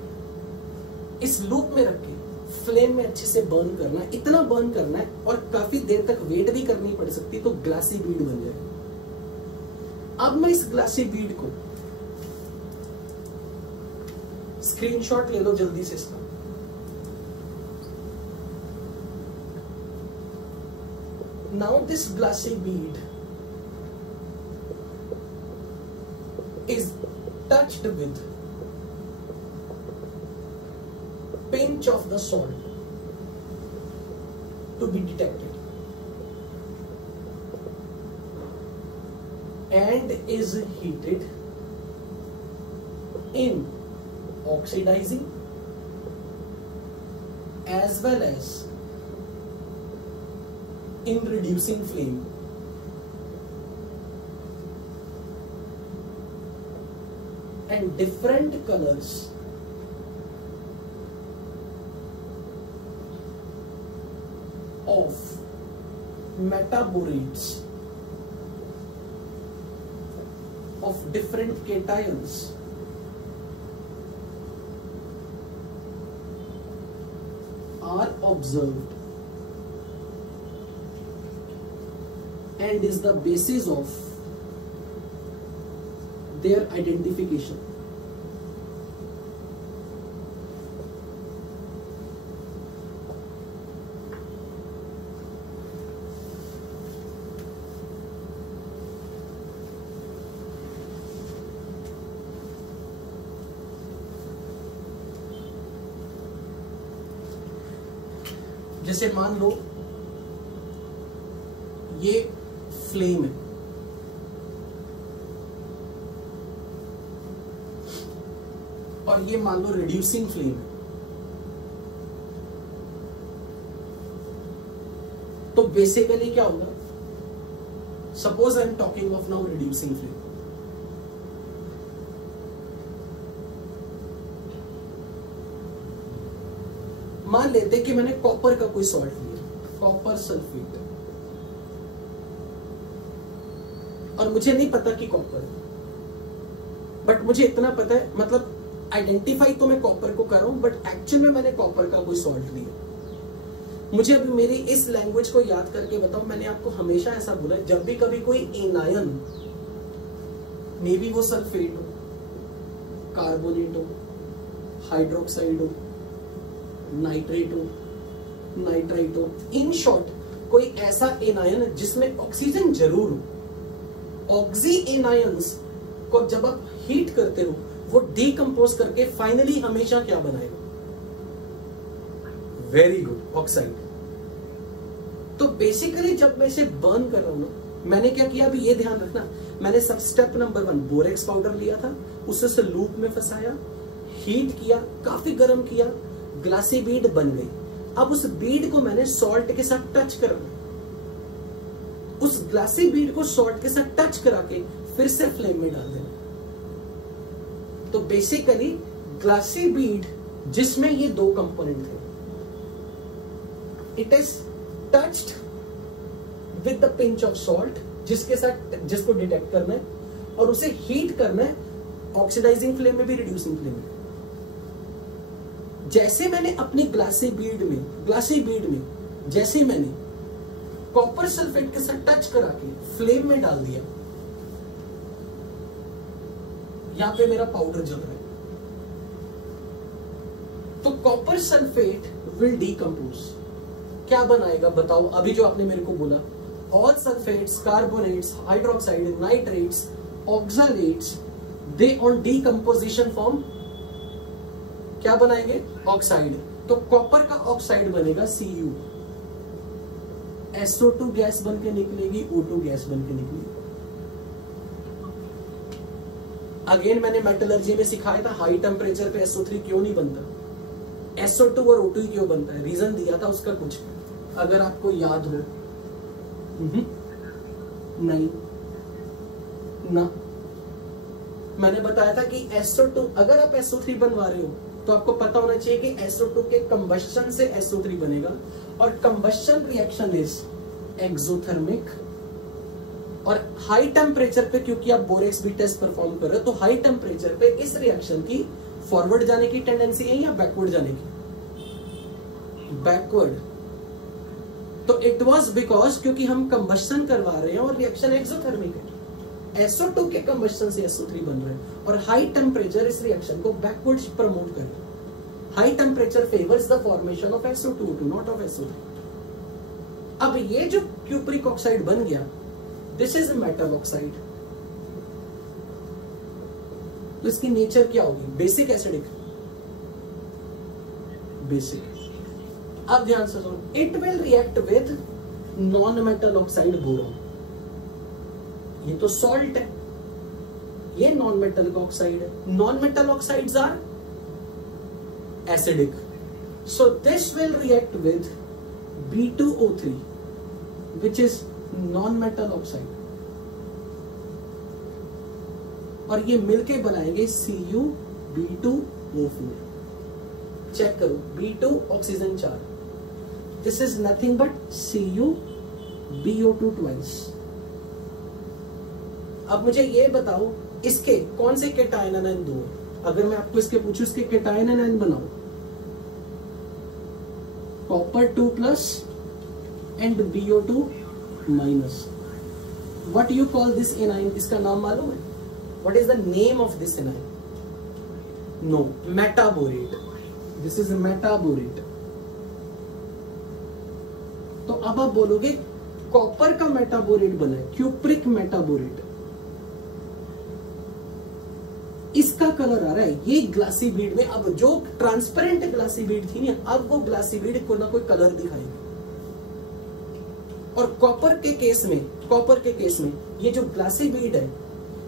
इस लूप में रख के फ्लेम में अच्छे से बर्न करना है, इतना बर्न करना है, और काफी देर तक वेट भी करनी पड़ सकती है, तो ग्लासी बीड बन जाएगी। अब मैं इस ग्लासी बीड को स्क्रीनशॉट ले लो जल्दी से इसका। Now this glassy bead is touched with pinch of the salt to be detected, and is heated in oxidizing as well as in reducing flame. And different colors of metaborates of different cations are observed and is the basis of their identification. जैसे मान लो ये flame है, और ये मान लो reducing flame है, तो basically क्या होगा, suppose I am talking of now reducing flame, मान लेते कि मैंने कॉपर का कोई सॉल्ट लिया, कॉपर सल्फेट, और मुझे नहीं पता कि कॉपर, बट मुझे इतना पता है, मतलब आइडेंटिफाई तो मैं कॉपर को कर रहा हूं, बट एक्चुअल में मैंने कॉपर का कोई सॉल्ट लिया। मुझे अभी मेरी इस लैंग्वेज को याद करके बताओ, मैंने आपको हमेशा ऐसा बोला है, जब भी कभी कोई एनायन, मे बी वो सल्फेट हो, कार्बोनेट हो, हाइड्रोक्साइड हो, नाइट्रेट हो, नाइट्राइट हो, इन शॉर्ट कोई ऐसा एनायन जिसमें ऑक्सीजन जरूर हो, ऑक्सी एनायंस को जब आप हीट करते हो वो डीकंपोज करके फाइनली हमेशा क्या बनाएगा, वेरी गुड, ऑक्साइड। तो बेसिकली जब मैं इसे बर्न कर रहा हूं ना, मैंने क्या किया, अभी ये ध्यान रखना, मैंने सब स्टेप नंबर 1 बोरेक्स पाउडर लिया था, उसे लूप में फंसाया, हीट किया, काफी गर्म किया, ग्लासी बीड बन गई। अब उस बीड को मैंने सॉल्ट के साथ टच करना, उस ग्लासी बीड को सॉल्ट के साथ टच करा के फिर से फ्लेम में डाल देना। तो बेसिकली ग्लासी बीड जिसमें ये दो कंपोनेंट थे, it is touched with the pinch of salt, जिसके साथ जिसको डिटेक्ट करना है और उसे हीट करना है, ऑक्सीडाइजिंग फ्लेम में भी, रिड्यूसिंग फ्लेम में। जैसे मैंने अपने ग्लासी बीड में जैसे मैंने कॉपर सल्फेट के साथ टच करा के फ्लेम में डाल दिया, यहां पे मेरा पाउडर जल रहा है, तो कॉपर सल्फेट विल डीकंपोज, क्या बनाएगा बताओ, अभी जो आपने मेरे को बोला, all sulphates, carbonates, hydroxide, nitrates, oxalates, they on decomposition form क्या बनाएंगे, ऑक्साइड। तो कॉपर का ऑक्साइड बनेगा Cu, SO2 गैस बन के निकलेगी, O2 गैस बन के निकलेगी। अगेन मैंने मेटलर्जी में सिखाया था, हाई टेम्परेचर पे SO3 क्यों नहीं बनता, SO2 और O2 क्यों बनता है, रीजन दिया था उसका कुछ, अगर आपको याद हो। नहीं ना, मैंने बताया था कि SO2, अगर आप SO3 बनवा रहे हो तो आपको पता होना चाहिए कि SO2 के कंबस्शन से SO3 बनेगा, और कंबस्शन रिएक्शन इज एक्सोथर्मिक, और हाई टेम्परेचर पे, क्योंकि आप बोरेक्स भी टेस्ट परफॉर्म कर रहे हो, तो हाई टेम्परेचर पे इस रिएक्शन की फॉरवर्ड जाने की टेंडेंसी है या बैकवर्ड जाने की, बैकवर्ड। तो इट वाज बिकॉज क्योंकि हम कंबस्शन करवा रहे हैं और रिएक्शन एक्सोथर्मिक है, SO2 के कंबस्शन से SO3 बन रहे हैं, और हाई टेम्परेचर इस रिएक्शन को बैकवर्ड प्रमोट कर रहा है। High temperature favours the formation of SO2, not of SO3। अब ये जो क्यूप्रिक ऑक्साइड बन गया, दिस इज मेटल ऑक्साइड, तो इसकी नेचर क्या होगी, बेसिक एसिडिक, बेसिक। अब ध्यान से सुनो, it will react with non metal oxide boron, ये तो सॉल्ट है, ये नॉन मेटल का ऑक्साइड है, non metal oxides are acidic, so this will react with B2O3 which is non metal oxide, और ये मिलके बनाएंगे CuB2O4। चेक करो, B2 oxygen 4, this is nothing but CuBO2 twice. अब मुझे ये बताओ, इसके कौन से केटायन एनायन दो, अगर मैं आपको इसके पूछूं, इसके केटायन एनायन बनाओ, copper 2+ and BO2-। What you call this anion, इसका नाम मालूम है, what is the name of this anion, no, metaborate, this is metaborate. तो अब आप बोलोगे कॉपर का मेटाबोरेट बना है, क्यूप्रिक मेटाबोरेट, इसका इसका कलर आ रहा है, ये ग्लासी बीड में अब जो ट्रांसपेरेंट ग्लासी बीड थी ना, अब वो ग्लासी बीड कोई ना कोई कलर दिखाएगी। और कॉपर के केस में ये जो ग्लासी बीड है,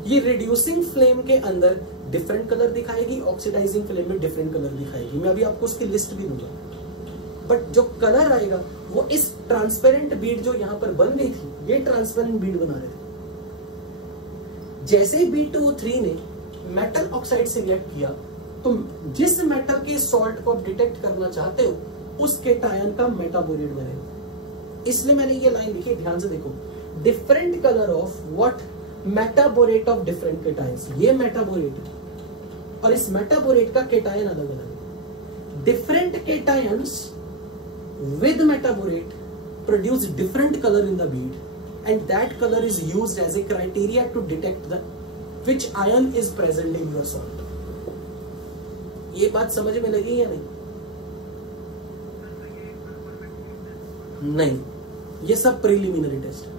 ये रिड्यूसिंग फ्लेम के अंदर डिफरेंट कलर दिखाएगी, ऑक्सीडाइजिंग फ्लेम में डिफरेंट कलर दिखाएगी। मैं अभी आपको उसकी लिस्ट भी दूंगा, बट जो कलर आएगा वो इस ट्रांसपेरेंट बीड जो यहां पर बन गई थी, ये ट्रांसपेरेंट बीड बना रहे थे। जैसे ही B2O3 ने मेटल ऑक्साइड से रिएक्ट किया, तो जिस मेटल के सॉल्ट को आप डिटेक्ट करना चाहते हो, उस केटायन का मेटाबोरेट बनेगा। इसलिए मैंने ये लाइन लिखी, ध्यान से देखो, different colour of what, metaborate of different cations. ये मेटाबोरेट और इस मेटाबोरेट का केटायन अलग अलग है। Different cations with metaborate produce different color in the bead, and that color is used as a criteria to detect the which ion is present in your salt. ये बात समझ में लगी या नहीं? नहीं, ये सब प्रीलिमिनरी टेस्ट है।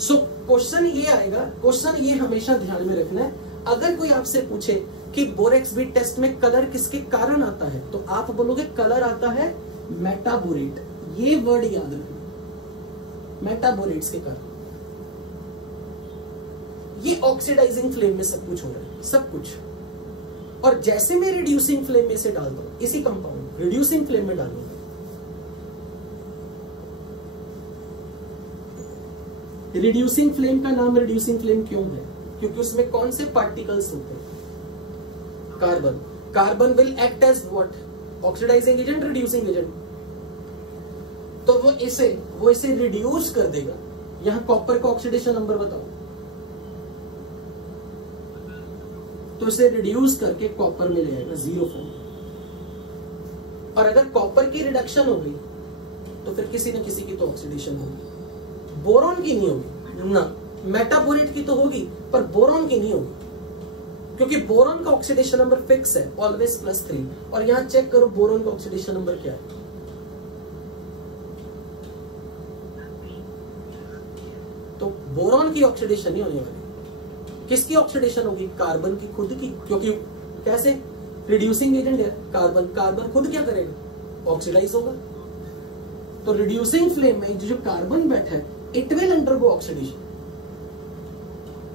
सो क्वेश्चन ये आएगा, क्वेश्चन ये हमेशा ध्यान में रखना है। अगर कोई आपसे पूछे कि बोरेक्स बीड टेस्ट में कलर किसके कारण आता है, तो आप बोलोगे कलर आता है मेटाबोरेट। ये वर्ड याद रखना, मेटाबोरेट्स के कारण। ये ऑक्सीडाइजिंग फ्लेम में सब कुछ हो रहा है, सब कुछ। और जैसे मैं रिड्यूसिंग फ्लेम में से डालता हूं, इसी कंपाउंड रिड्यूसिंग फ्लेम में डालूंगा, रिड्यूसिंग फ्लेम का नाम रिड्यूसिंग फ्लेम क्यों है? क्योंकि उसमें कौन से पार्टिकल्स होते हैं? Carbon. Carbon will act as what? Oxidising agent, reducing agent. तो वो इसे रिड्यूस कर देगा। यहां कॉपर का ऑक्सीडेशन नंबर बताओ, तो इसे रिड्यूस करके कॉपर में ले आएगा 0 फॉर्म। और अगर कॉपर की रिडक्शन हो गई तो फिर किसी न किसी की तो ऑक्सीडेशन होगी। बोरॉन की नहीं होगी ना, मेटाबोरेट की तो होगी, पर बोरॉन की नहीं होगी, क्योंकि बोरॉन का ऑक्सीडेशन नंबर फिक्स है, ऑलवेज +3। और यहां चेक करो बोरॉन का ऑक्सीडेशन नंबर क्या है। तो बोरॉन की ऑक्सीडेशन नहीं होने वाली। किसकी ऑक्सीडेशन होगी? कार्बन की खुद की। क्योंकि कैसे? रिड्यूसिंग एजेंट है कार्बन। कार्बन खुद क्या करेगा? ऑक्सीडाइज होगा। तो रिड्यूसिंग फ्लेम में जो कार्बन बैठा है, it will undergo oxidation.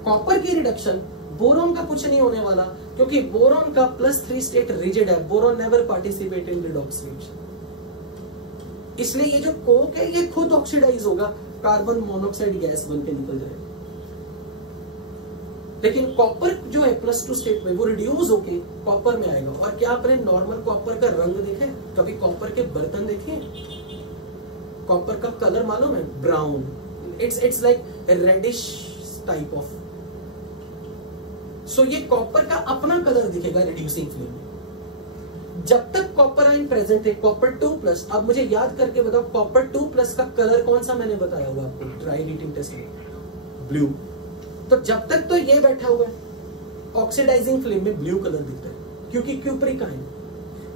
Copper की रिडक्शन, बोरॉन का कुछ नहीं होने वाला, क्योंकि बोरॉन का +3 स्टेट रिजिड है। Boron never participate in redox reaction. इसलिए ये जो कोक है, ये खुद ऑक्सीडाइज होगा, कार्बन मोनोऑक्साइड गैस बन के निकल जाएगा। लेकिन कॉपर जो है +2 स्टेट में, वो रिड्यूस होके कॉपर में आएगा। और क्या आपने नॉर्मल कॉपर का रंग देखे? कभी कॉपर के बर्तन देखे? कॉपर का कलर मालूम है? Brown. It's like reddish type of. So ये कॉपर का अपना कलर दिखेगा रिड्यूसिंग फ्लेम में। जब तक कॉपर आयन प्रेजेंट है, कॉपर 2+। अब मुझे याद करके बताओ, कॉपर 2+ का कलर कौन सा मैंने बताया हुआ आपको ड्राई हीटिंग टेस्ट में? ब्लू। तो जब तक तो ये बैठा हुआ है, ऑक्सीडाइजिंग फ्लेम में ब्लू कलर दिखता है, क्योंकि क्यूप्रिक आयन।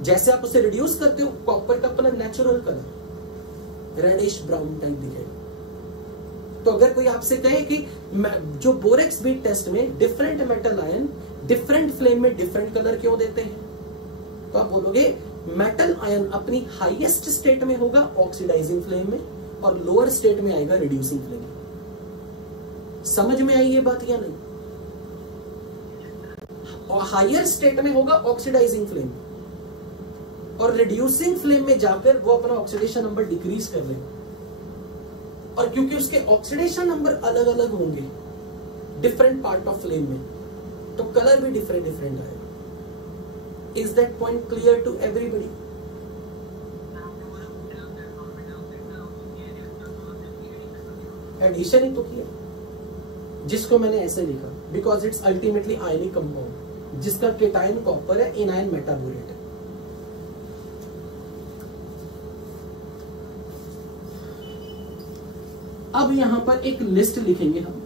जैसे आप उसे रिड्यूस करते हो, कॉपर का अपना natural colour reddish brown type दिखेगा। तो अगर कोई आपसे कहे कि जो बोरेक्स बीड टेस्ट में different metal ion different flame में डिफरेंट कलर क्यों देते हैं, तो आप बोलोगे मेटल आयन अपनी हाईएस्ट स्टेट में होगा ऑक्सीडाइजिंग फ्लेम में, और लोअर स्टेट में आएगा रिड्यूसिंग फ्लेम में। समझ में आई ये बात या नहीं? और हायर स्टेट में होगा ऑक्सीडाइजिंग फ्लेम, और रिड्यूसिंग फ्लेम में जाकर वो अपना ऑक्सीडेशन नंबर डिक्रीज कर लेगा। और क्योंकि उसके ऑक्सीडेशन नंबर अलग अलग होंगे डिफरेंट पार्ट ऑफ फ्लेम में, तो कलर भी डिफरेंट डिफरेंट आएगा। Is that point clear to everybody? Addition ही तो किया, जिसको मैंने ऐसे लिखा, because it's ultimately ionic compound, जिसका केटायन कॉपर है, एनायन मेटाबोरेट है। अब यहां पर एक लिस्ट लिखेंगे हम,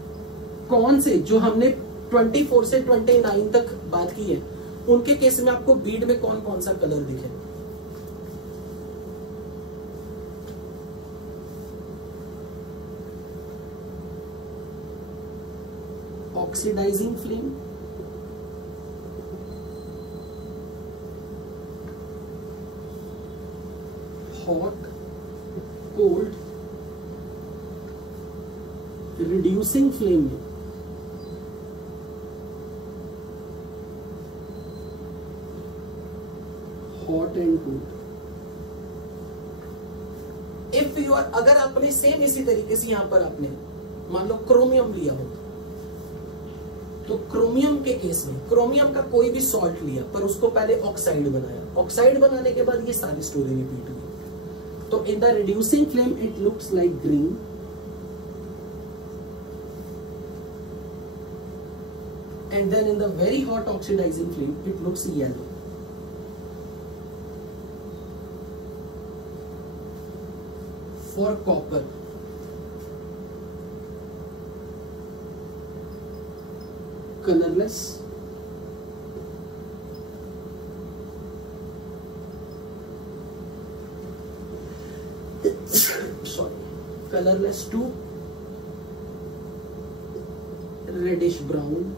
कौन से जो हमने 24 से 29 तक बात की है, उनके केस में आपको बीड में कौन कौन सा कलर दिखे। Oxidising flame, hot, cold, reducing flame में hot and cold. If you are, अगर आपने सेम इसी तरीके से यहां पर आपने मान लो क्रोमियम लिया हो, तो क्रोमियम के केस में क्रोमियम का कोई भी सॉल्ट लिया पर उसको पहले ऑक्साइड बनाया, ऑक्साइड बनाने के बाद ये सारी स्टोरी रिपीट हुई। तो in the reducing flame it looks like green, and then in the very hot oxidizing flame it looks yellow. For copper, colorless, colorless to reddish brown,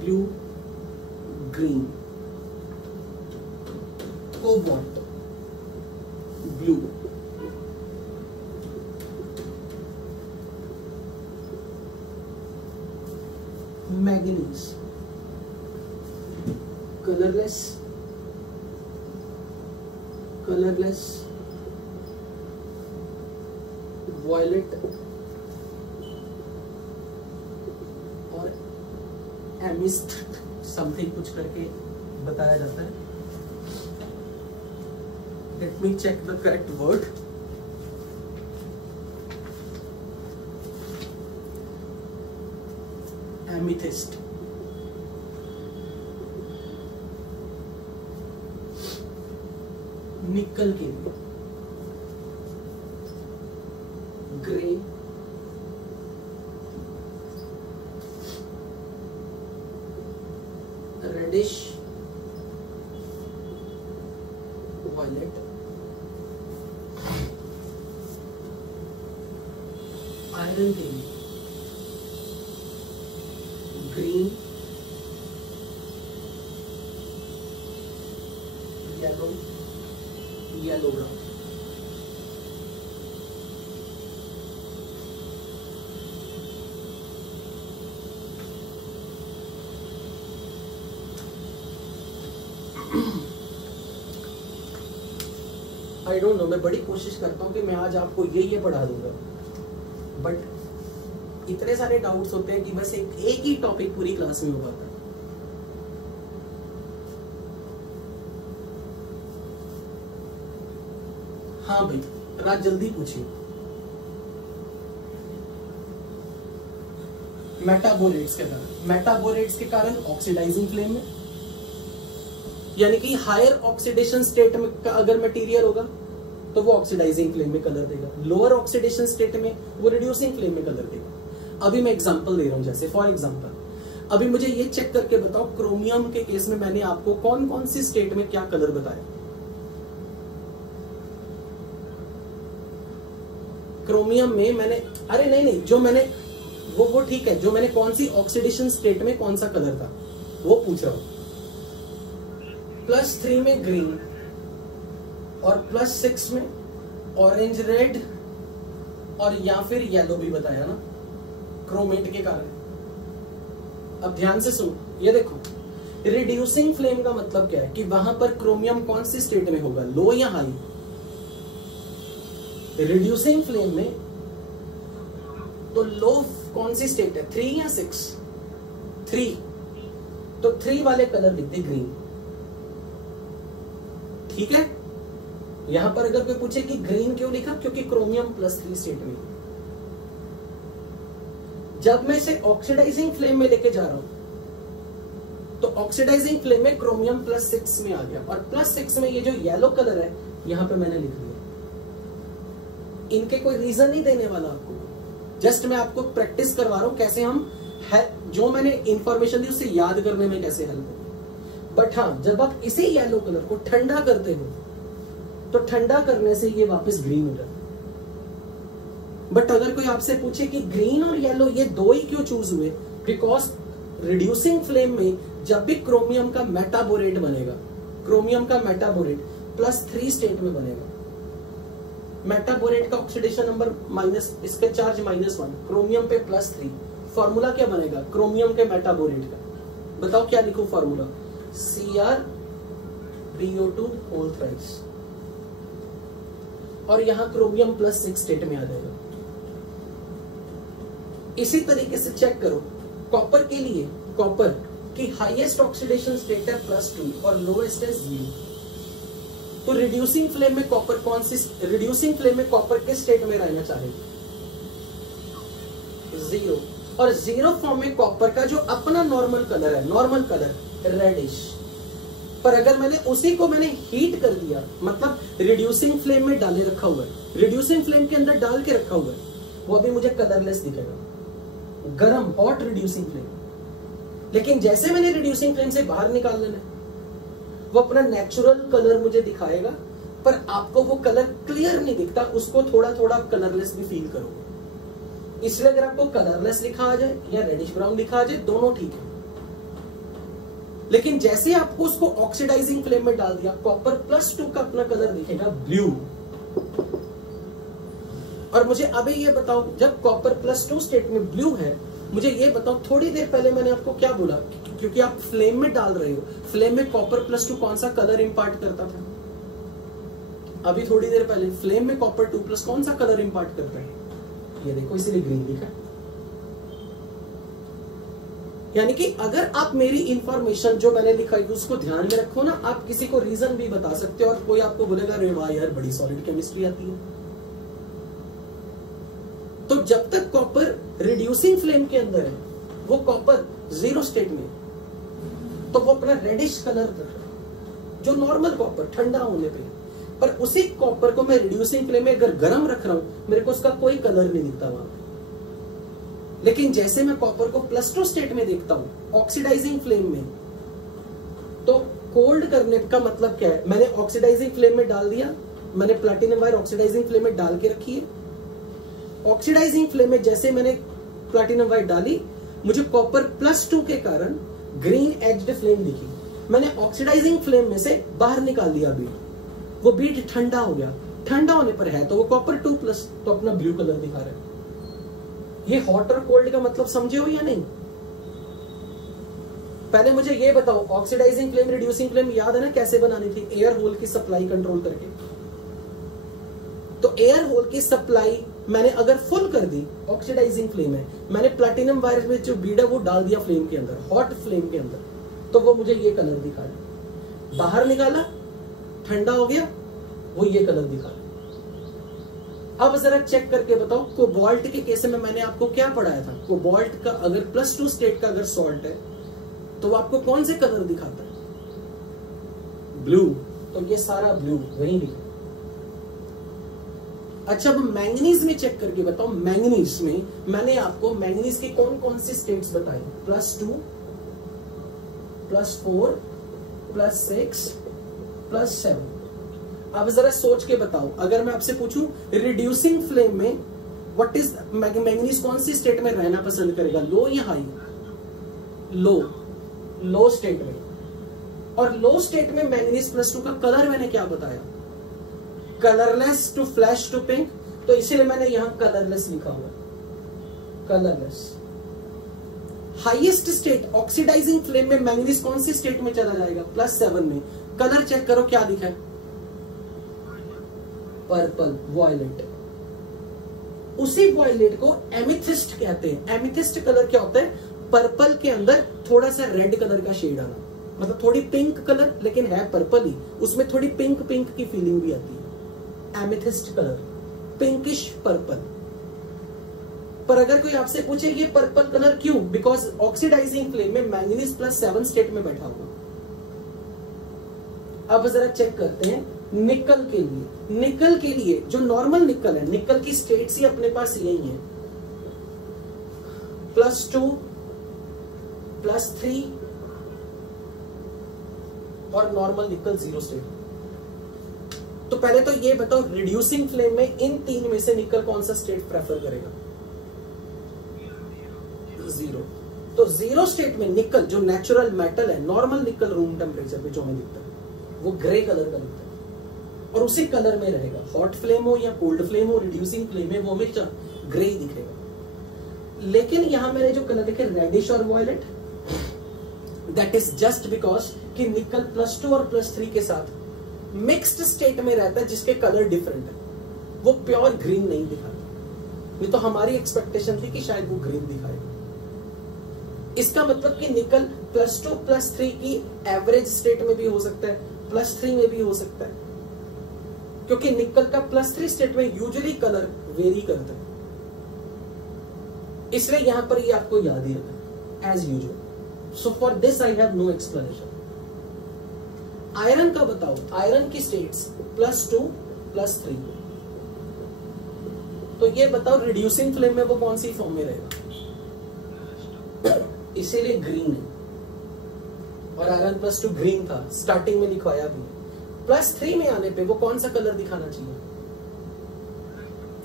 blue, green, cobalt, blue, manganese, colorless, violet और amethyst something कुछ करके बताया जाता है। Let me check the correct word. Amethyst, nickel के लिए grey, reddish, violet, iron के लिए green, yellow, yellow brown. I don't know, मैं बड़ी कोशिश करता हूँ कि मैं आज आपको ये पढ़ा दूंगा, बट इतने सारे डाउट्स होते हैं कि बस एक ही टॉपिक पूरी क्लास में हो पाता है। हाँ भाई राज, जल्दी पूछिए। मेटाबोलेट्स के कारण, मेटाबोलेट्स के कारण ऑक्सीडाइजिंग फ्लेम में, यानी कि हायर ऑक्सीडेशन स्टेट में का अगर मटेरियल होगा तो वो ऑक्सीडाइजिंग फ्लेम में कलर देगा, लोअर ऑक्सीडेशन स्टेट में वो रिड्यूसिंग फ्लेम में कलर देगा। अभी मैं एग्जांपल दे रहा हूं, जैसे फॉर एग्जांपल अभी मुझे ये चेक करके बताओ, क्रोमियम के केस में मैंने आपको कौन कौन सी स्टेट में क्या कलर बताया। क्रोमियम में मैंने, अरे नहीं, जो मैंने वो ठीक है, जो मैंने कौन सी ऑक्सीडेशन स्टेट में कौन सा कलर था वो पूछ रहा हूं। +3 में ग्रीन और +6 में ऑरेंज रेड और या फिर येलो भी बताया ना, क्रोमेट के कारण। अब ध्यान से सुन, ये देखो, रिड्यूसिंग फ्लेम का मतलब क्या है कि वहां पर क्रोमियम कौन सी स्टेट में होगा, लो या हाई। रिड्यूसिंग फ्लेम में तो लो कौन सी स्टेट है, 3 या 6? 3, तो 3 वाले कलर लिखते ग्रीन। ठीक है, यहां पर अगर कोई पूछे कि ग्रीन क्यों लिखा, क्योंकि क्रोमियम +3 स्टेट में। जब मैं इसे ऑक्सीडाइजिंग फ्लेम में लेके जा रहा हूं तो ऑक्सीडाइजिंग फ्लेम में क्रोमियम +6 में आ गया, और +6 में ये जो येलो कलर है यहां पे मैंने लिख दिया। इनके कोई रीजन नहीं देने वाला आपको, जस्ट मैं आपको प्रैक्टिस करवा रहा हूं कैसे हम जो मैंने इंफॉर्मेशन दी उसे याद करने में कैसे हेल्प होगी। बट हाँ, जब आप इसे येलो कलर को ठंडा करते हो तो ठंडा करने से ये वापस ग्रीन हो जाता है। बट अगर कोई आपसे पूछे कि ग्रीन और येलो ये दो ही क्यों चूज हुए, बिकॉज रिड्यूसिंग फ्लेम में जब भी क्रोमियम का मेटाबोरेट बनेगा, क्रोमियम का मेटाबोरेट +3 स्टेट में बनेगा। मेटाबोरेट का ऑक्सीडेशन नंबर माइनस, इसका चार्ज -1, क्रोमियम पे +3। फॉर्मूला क्या बनेगा क्रोमियम के मेटाबोरेट का? बताओ क्या लिखूं फॉर्मूला? CrBO2 होल थ्राइस, और यहां क्रोमियम +6 स्टेट में आ जाएगा। इसी तरीके से चेक करो कॉपर के लिए, कॉपर की हाईएस्ट ऑक्सीडेशन स्टेट है +2 और लोएस्ट है 0। तो रिड्यूसिंग फ्लेम में कॉपर कौन सी, रिड्यूसिंग फ्लेम में कॉपर किस स्टेट में रहना चाहेगा? 0। और 0 फॉर्म में कॉपर का जो अपना नॉर्मल कलर है, नॉर्मल कलर रेडिश, पर अगर मैंने उसी को हीट कर दिया, मतलब रिड्यूसिंग फ्लेम में डाले रखा हुआ है, रिड्यूसिंग फ्लेम के अंदर डाल के रखा हुआ है, वो अभी मुझे कलरलेस दिखेगा, गरम हॉट रिड्यूसिंग फ्लेम। लेकिन जैसे मैंने रिड्यूसिंग फ्लेम से बाहर निकाल लेना, वो अपना नेचुरल कलर मुझे दिखाएगा, पर आपको वो कलर क्लियर नहीं दिखता, उसको थोड़ा थोड़ा कलरलेस भी फील करोगे। इसलिए अगर आपको कलरलेस लिखा आ जाए या रेडिश ब्राउन लिखा आ जाए, दोनों ठीक है। लेकिन जैसे आपको उसको ऑक्सीडाइजिंग फ्लेम में डाल दिया, कॉपर +2 का अपना कलर दिखेगा ब्लू। और मुझे अभी ये बताओ, जब कॉपर +2 स्टेट में ब्लू है, मुझे ये बताओ, थोड़ी देर पहले मैंने आपको क्या बोला, क्योंकि आप फ्लेम में डाल रहे हो, फ्लेम में कॉपर +2 कौन सा कलर इंपार्ट करता था? अभी थोड़ी देर पहले फ्लेम में कॉपर 2+ कौन सा कलर इंपार्ट करता है? ये देखो, इसीलिए ग्रीन लिखा। यानी कि अगर आप मेरी इंफॉर्मेशन जो मैंने लिखा है उसको ध्यान में रखो ना, आप किसी को रीजन भी बता सकते हो और कोई आपको बोलेगा अरे वाह यार बड़ी सॉलिड केमिस्ट्री आती है। तो जब तक कॉपर रिड्यूसिंग फ्लेम के अंदर है, वो कॉपर 0 स्टेट में, तो वो अपना रेडिश कलर जो नॉर्मल कॉपर ठंडा होने पे, पर उसी कॉपर को मैं रिड्यूसिंग फ्लेम में अगर गर्म रख रहा हूं, मेरे को उसका कोई कलर नहीं दिखता वहां पे। लेकिन जैसे मैं कॉपर को +2 स्टेट में देखता हूं ऑक्सीडाइजिंग फ्लेम में, तो कोल्ड करने का मतलब क्या है? मैंने ऑक्सीडाइजिंग फ्लेम में डाल दिया, मैंने प्लैटिनम वायर ऑक्सीडाइजिंग फ्लेम में डाल के रखी है। ऑक्सीडाइजिंग फ्लेम में जैसे मैंने प्लैटिनम वायर डाली, मुझे कॉपर +2 के कारण ग्रीन एज्ड फ्लेम दिखी। मैंने ऑक्सीडाइजिंग फ्लेम में से बाहर निकाल दिया बीट, वो बीट ठंडा हो गया, ठंडा होने पर है तो वो कॉपर 2+, तो अपना ब्लू कलर दिखा रहा है। ये हॉट और कोल्ड का मतलब समझे हो या नहीं? पहले मुझे ये बताओ, ऑक्सीडाइजिंग फ्लेम रिड्यूसिंग फ्लेम याद है ना कैसे बनानी थी? एयर होल की सप्लाई कंट्रोल करके। तो एयर होल की सप्लाई मैंने अगर फुल कर दी, ऑक्सीडाइजिंग फ्लेम है, मैंने प्लैटिनम वायर में जो बीड है वो डाल दिया फ्लेम के अंदर, हॉट फ्लेम के अंदर, तो वो मुझे ये कलर दिखा रहा है। बाहर निकाला, ठंडा हो गया, वो ये कलर दिखा रहा है। अब जरा चेक करके बताओ, कोबाल्ट के केस में मैंने आपको क्या पढ़ाया था? कोबाल्ट का अगर +2 स्टेट का अगर सॉल्ट है, तो वो आपको कौन से कलर दिखाता है? ब्लू। तो ये सारा ब्लू वही दिखा। अच्छा, अब मैंगनीज में चेक करके बताओ, मैंगनीज में मैंने आपको मैंगनीज की कौन कौन सी स्टेट्स बताई? +2, +4, +6, +7। अब जरा सोच के बताओ, अगर मैं आपसे पूछूं रिड्यूसिंग फ्लेम में व्हाट इज मैंगनीज कौन सी स्टेट में रहना पसंद करेगा, लो या हाई? लो स्टेट में। और लो स्टेट में मैंगनीज +2 का कलर मैंने क्या बताया? Colourless to flash to pink, तो इसीलिए मैंने यहां कलरलेस लिखा हुआ, colourless. Highest state oxidising flame में मैंगनीज कौन सी स्टेट में चला जाएगा? +7 में। कलर चेक करो क्या लिखा है? Purple, violet. उसी वॉयलेट को एमिथिस्ट कहते हैं। एमिथिस्ट कलर क्या होता है? पर्पल के अंदर थोड़ा सा रेड कलर का शेड आना, मतलब थोड़ी पिंक कलर, लेकिन है पर्पल ही, उसमें थोड़ी पिंक पिंक की फीलिंग भी आती है। Amethyst colour, pinkish purple. पर अगर कोई आपसे पूछे ये पर्पल कलर क्यों? बिकॉज ऑक्सीडाइजिंग फ्लेम में मैंगनीज +7 स्टेट में बैठा हुआ। अब जरा चेक करते हैं निकल के लिए। निकल के लिए जो नॉर्मल निकल है, निकल की स्टेट्स ही अपने पास यही है, +2, +3 और नॉर्मल निकल 0 स्टेट। तो पहले तो ये बताओ, रिड्यूसिंग फ्लेम में इन तीन में से निकल कौन सा स्टेट प्रेफर करेगा? 0। तो जीरो स्टेट में निकल जो नेचुरल मेटल है, नॉर्मल निकल रूम टेम्परेचर पे जो हमें दिखता है वो ग्रे कलर का दिखता है और उसी कलर में रहेगा। हॉट फ्लेम हो या कोल्ड फ्लेम हो, रिड्यूसिंग फ्लेम है, वो हमेशा ग्रे ही दिखेगा। लेकिन यहां मैंने जो कलर देखे रेडिश और violet, that is just because कि निकल +2 और +3 के साथ मिक्स्ड स्टेट में रहता है जिसके कलर डिफरेंट है, वो प्योर ग्रीन नहीं दिखाता। नहीं तो हमारी एक्सपेक्टेशन थी कि शायद वो ग्रीन दिखाएगा। इसका मतलब कि निकल +2 +3 की एवरेज स्टेट में भी हो सकता है, +3 में भी हो सकता है, क्योंकि निकल का +3 स्टेट में यूजुअली कलर वेरी करता है। इसलिए यहां पर ये आपको याद ही रखना as usual. So for this I have no explanation. Iron का बताओ, आयरन की स्टेट्स +2 +3, तो ये बताओ रिड्यूसिंग फ्लेम में वो कौन सी फॉर्म में रहेगा? इसीलिए ग्रीन है। और आयरन +2 ग्रीन था, स्टार्टिंग में लिखवाया भी। +3 में आने पे वो कौन सा कलर दिखाना चाहिए?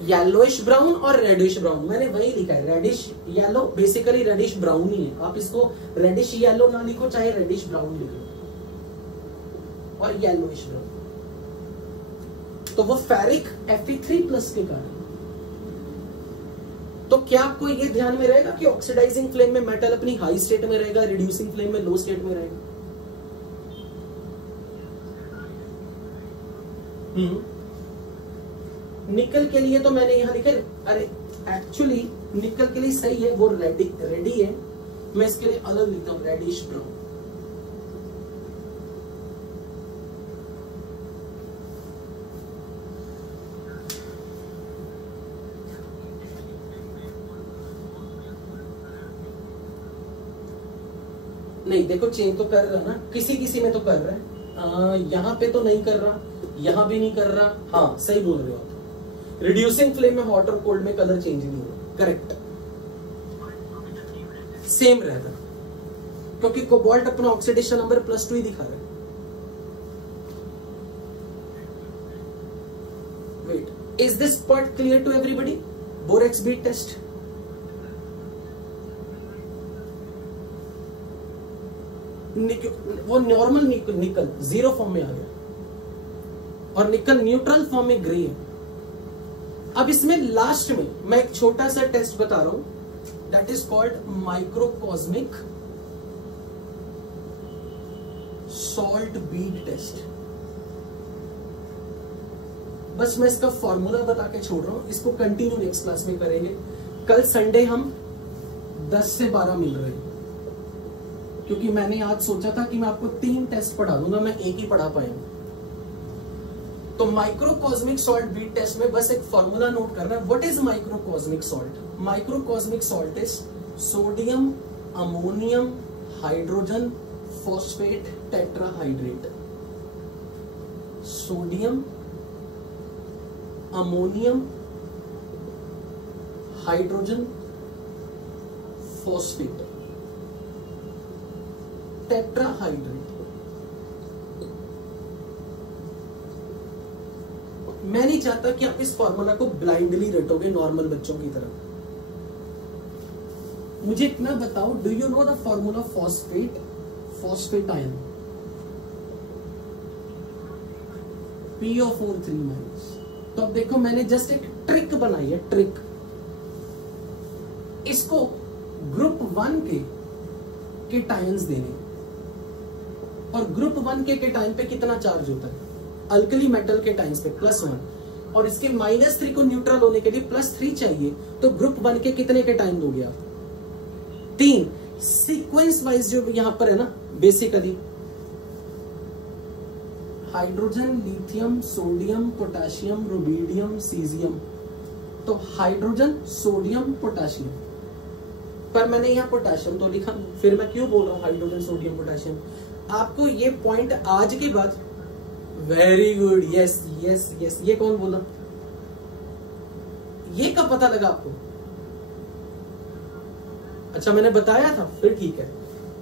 येलोइश ब्राउन और रेडिश ब्राउन। मैंने वही लिखा है, reddish yellow, basically reddish brown ही है। आप इसको रेडिश येलो ना लिखो, चाहे रेडिश ब्राउन लिखो, और येलोइश ब्राउन। तो वो फेरिक Fe3+ के कारण। तो क्या आपको ये ध्यान में रहेगा कि ऑक्सीडाइजिंग फ्लेम में मेटल अपनी हाई स्टेट में रहेगा, रिड्यूसिंग फ्लेम में लो स्टेट में रहेगा? निकल के लिए तो मैंने यहां लिखा, अरे एक्चुअली निकल के लिए सही है, वो रेडी है। मैं इसके लिए अलग लिखता हूं, रेडिश ब्राउन। नहीं देखो, चेंज तो कर रहा ना, किसी किसी में तो कर रहा है, यहां पे तो नहीं कर रहा, यहां भी नहीं कर रहा। हाँ सही बोल रहे हो आप। रिड्यूसिंग फ्लेम में हॉट और कोल्ड में कलर चेंज नहीं होगा, करेक्ट, सेम रहता, क्योंकि कोबाल्ट अपना ऑक्सीडेशन नंबर +2 ही दिखा रहा है। Wait, is this part clear to everybody? Borax bead test. वो नॉर्मल निकल जीरो फॉर्म में आ गया और निकल न्यूट्रल फॉर्म में ग्रे है। अब इसमें लास्ट में मैं एक छोटा सा टेस्ट बता रहा हूं, that is called microcosmic salt bead test. बस मैं इसका फॉर्मूला बता के छोड़ रहा हूं, इसको कंटिन्यू नेक्स्ट क्लास में करेंगे। कल संडे हम 10 से 12 मिल रहे हैं, क्योंकि मैंने आज सोचा था कि मैं आपको 3 टेस्ट पढ़ा दूंगा, मैं एक ही पढ़ा पाया। तो माइक्रोकॉस्मिक सॉल्ट बीट टेस्ट में बस एक फॉर्मूला नोट करना है। What is microcosmic salt? Microcosmic salt is sodium ammonium hydrogen phosphate tetrahydrate. Sodium ammonium hydrogen phosphate tetrahydrate. मैं नहीं चाहता कि आप इस फॉर्मूला को ब्लाइंडली रटोगे नॉर्मल बच्चों की तरह। मुझे इतना बताओ, do you know the formula phosphate? Phosphate ion PO4 3-। तो अब देखो, मैंने जस्ट एक ट्रिक बनाई है, ट्रिक। इसको ग्रुप 1 के केटायंस देने, और ग्रुप 1 के केटायन पे कितना चार्ज होता है? अल्कली मेटल के टाइम्स पे +1, और इसके -3 को न्यूट्रल होने के लिए +3 चाहिए। तो ग्रुप 1 के कितने के टाइम दोगे आप? 3। सीक्वेंस वाइज जो यहां पर है ना, basically hydrogen, lithium, sodium, potassium, rubidium, caesium. तो हाइड्रोजन, सोडियम, पोटेशियम, पर मैंने यहां पोटेशियम तो लिखा, फिर मैं क्यों बोल रहा हूं हाइड्रोजन, सोडियम, पोटेशियम? आपको ये पॉइंट आज के बाद, very good, yes yes yes. ये कौन बोला? ये कब पता लगा आपको? अच्छा मैंने बताया था, फिर ठीक है।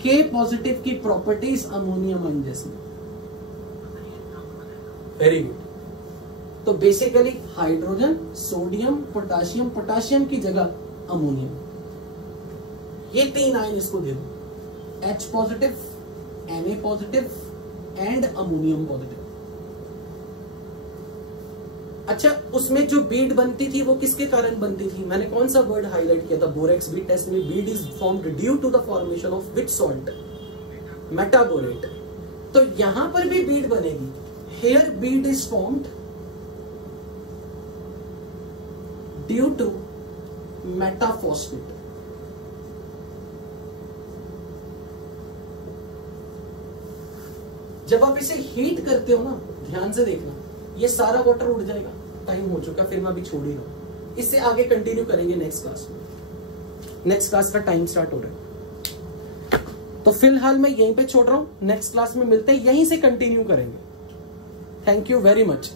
K पॉजिटिव की प्रॉपर्टीज अमोनियम आयन जैसी। Very good. तो basically hydrogen, sodium, potassium, potassium की जगह अमोनियम। ये 3 आयन इसको दे दो, H positive, Na positive and ammonium positive. अच्छा, उसमें जो बीड बनती थी वो किसके कारण बनती थी? मैंने कौन सा वर्ड हाईलाइट किया था बोरेक्स बीड टेस्ट में? Bead is formed due to the formation of which salt? Metaborate. तो यहां पर भी बीड बनेगी। Here bead is formed due to metaphosphate. जब आप इसे हीट करते हो ना, ध्यान से देखना, ये सारा वाटर उड़ जाएगा। टाइम हो चुका, फिर मैं अभी छोड़ ही रहा हूं। इससे आगे कंटिन्यू करेंगे नेक्स्ट क्लास में। नेक्स्ट क्लास का टाइम स्टार्ट हो रहा है, तो फिलहाल मैं यहीं पे छोड़ रहा हूं। नेक्स्ट क्लास में मिलते हैं, यहीं से कंटिन्यू करेंगे। Thank you very much.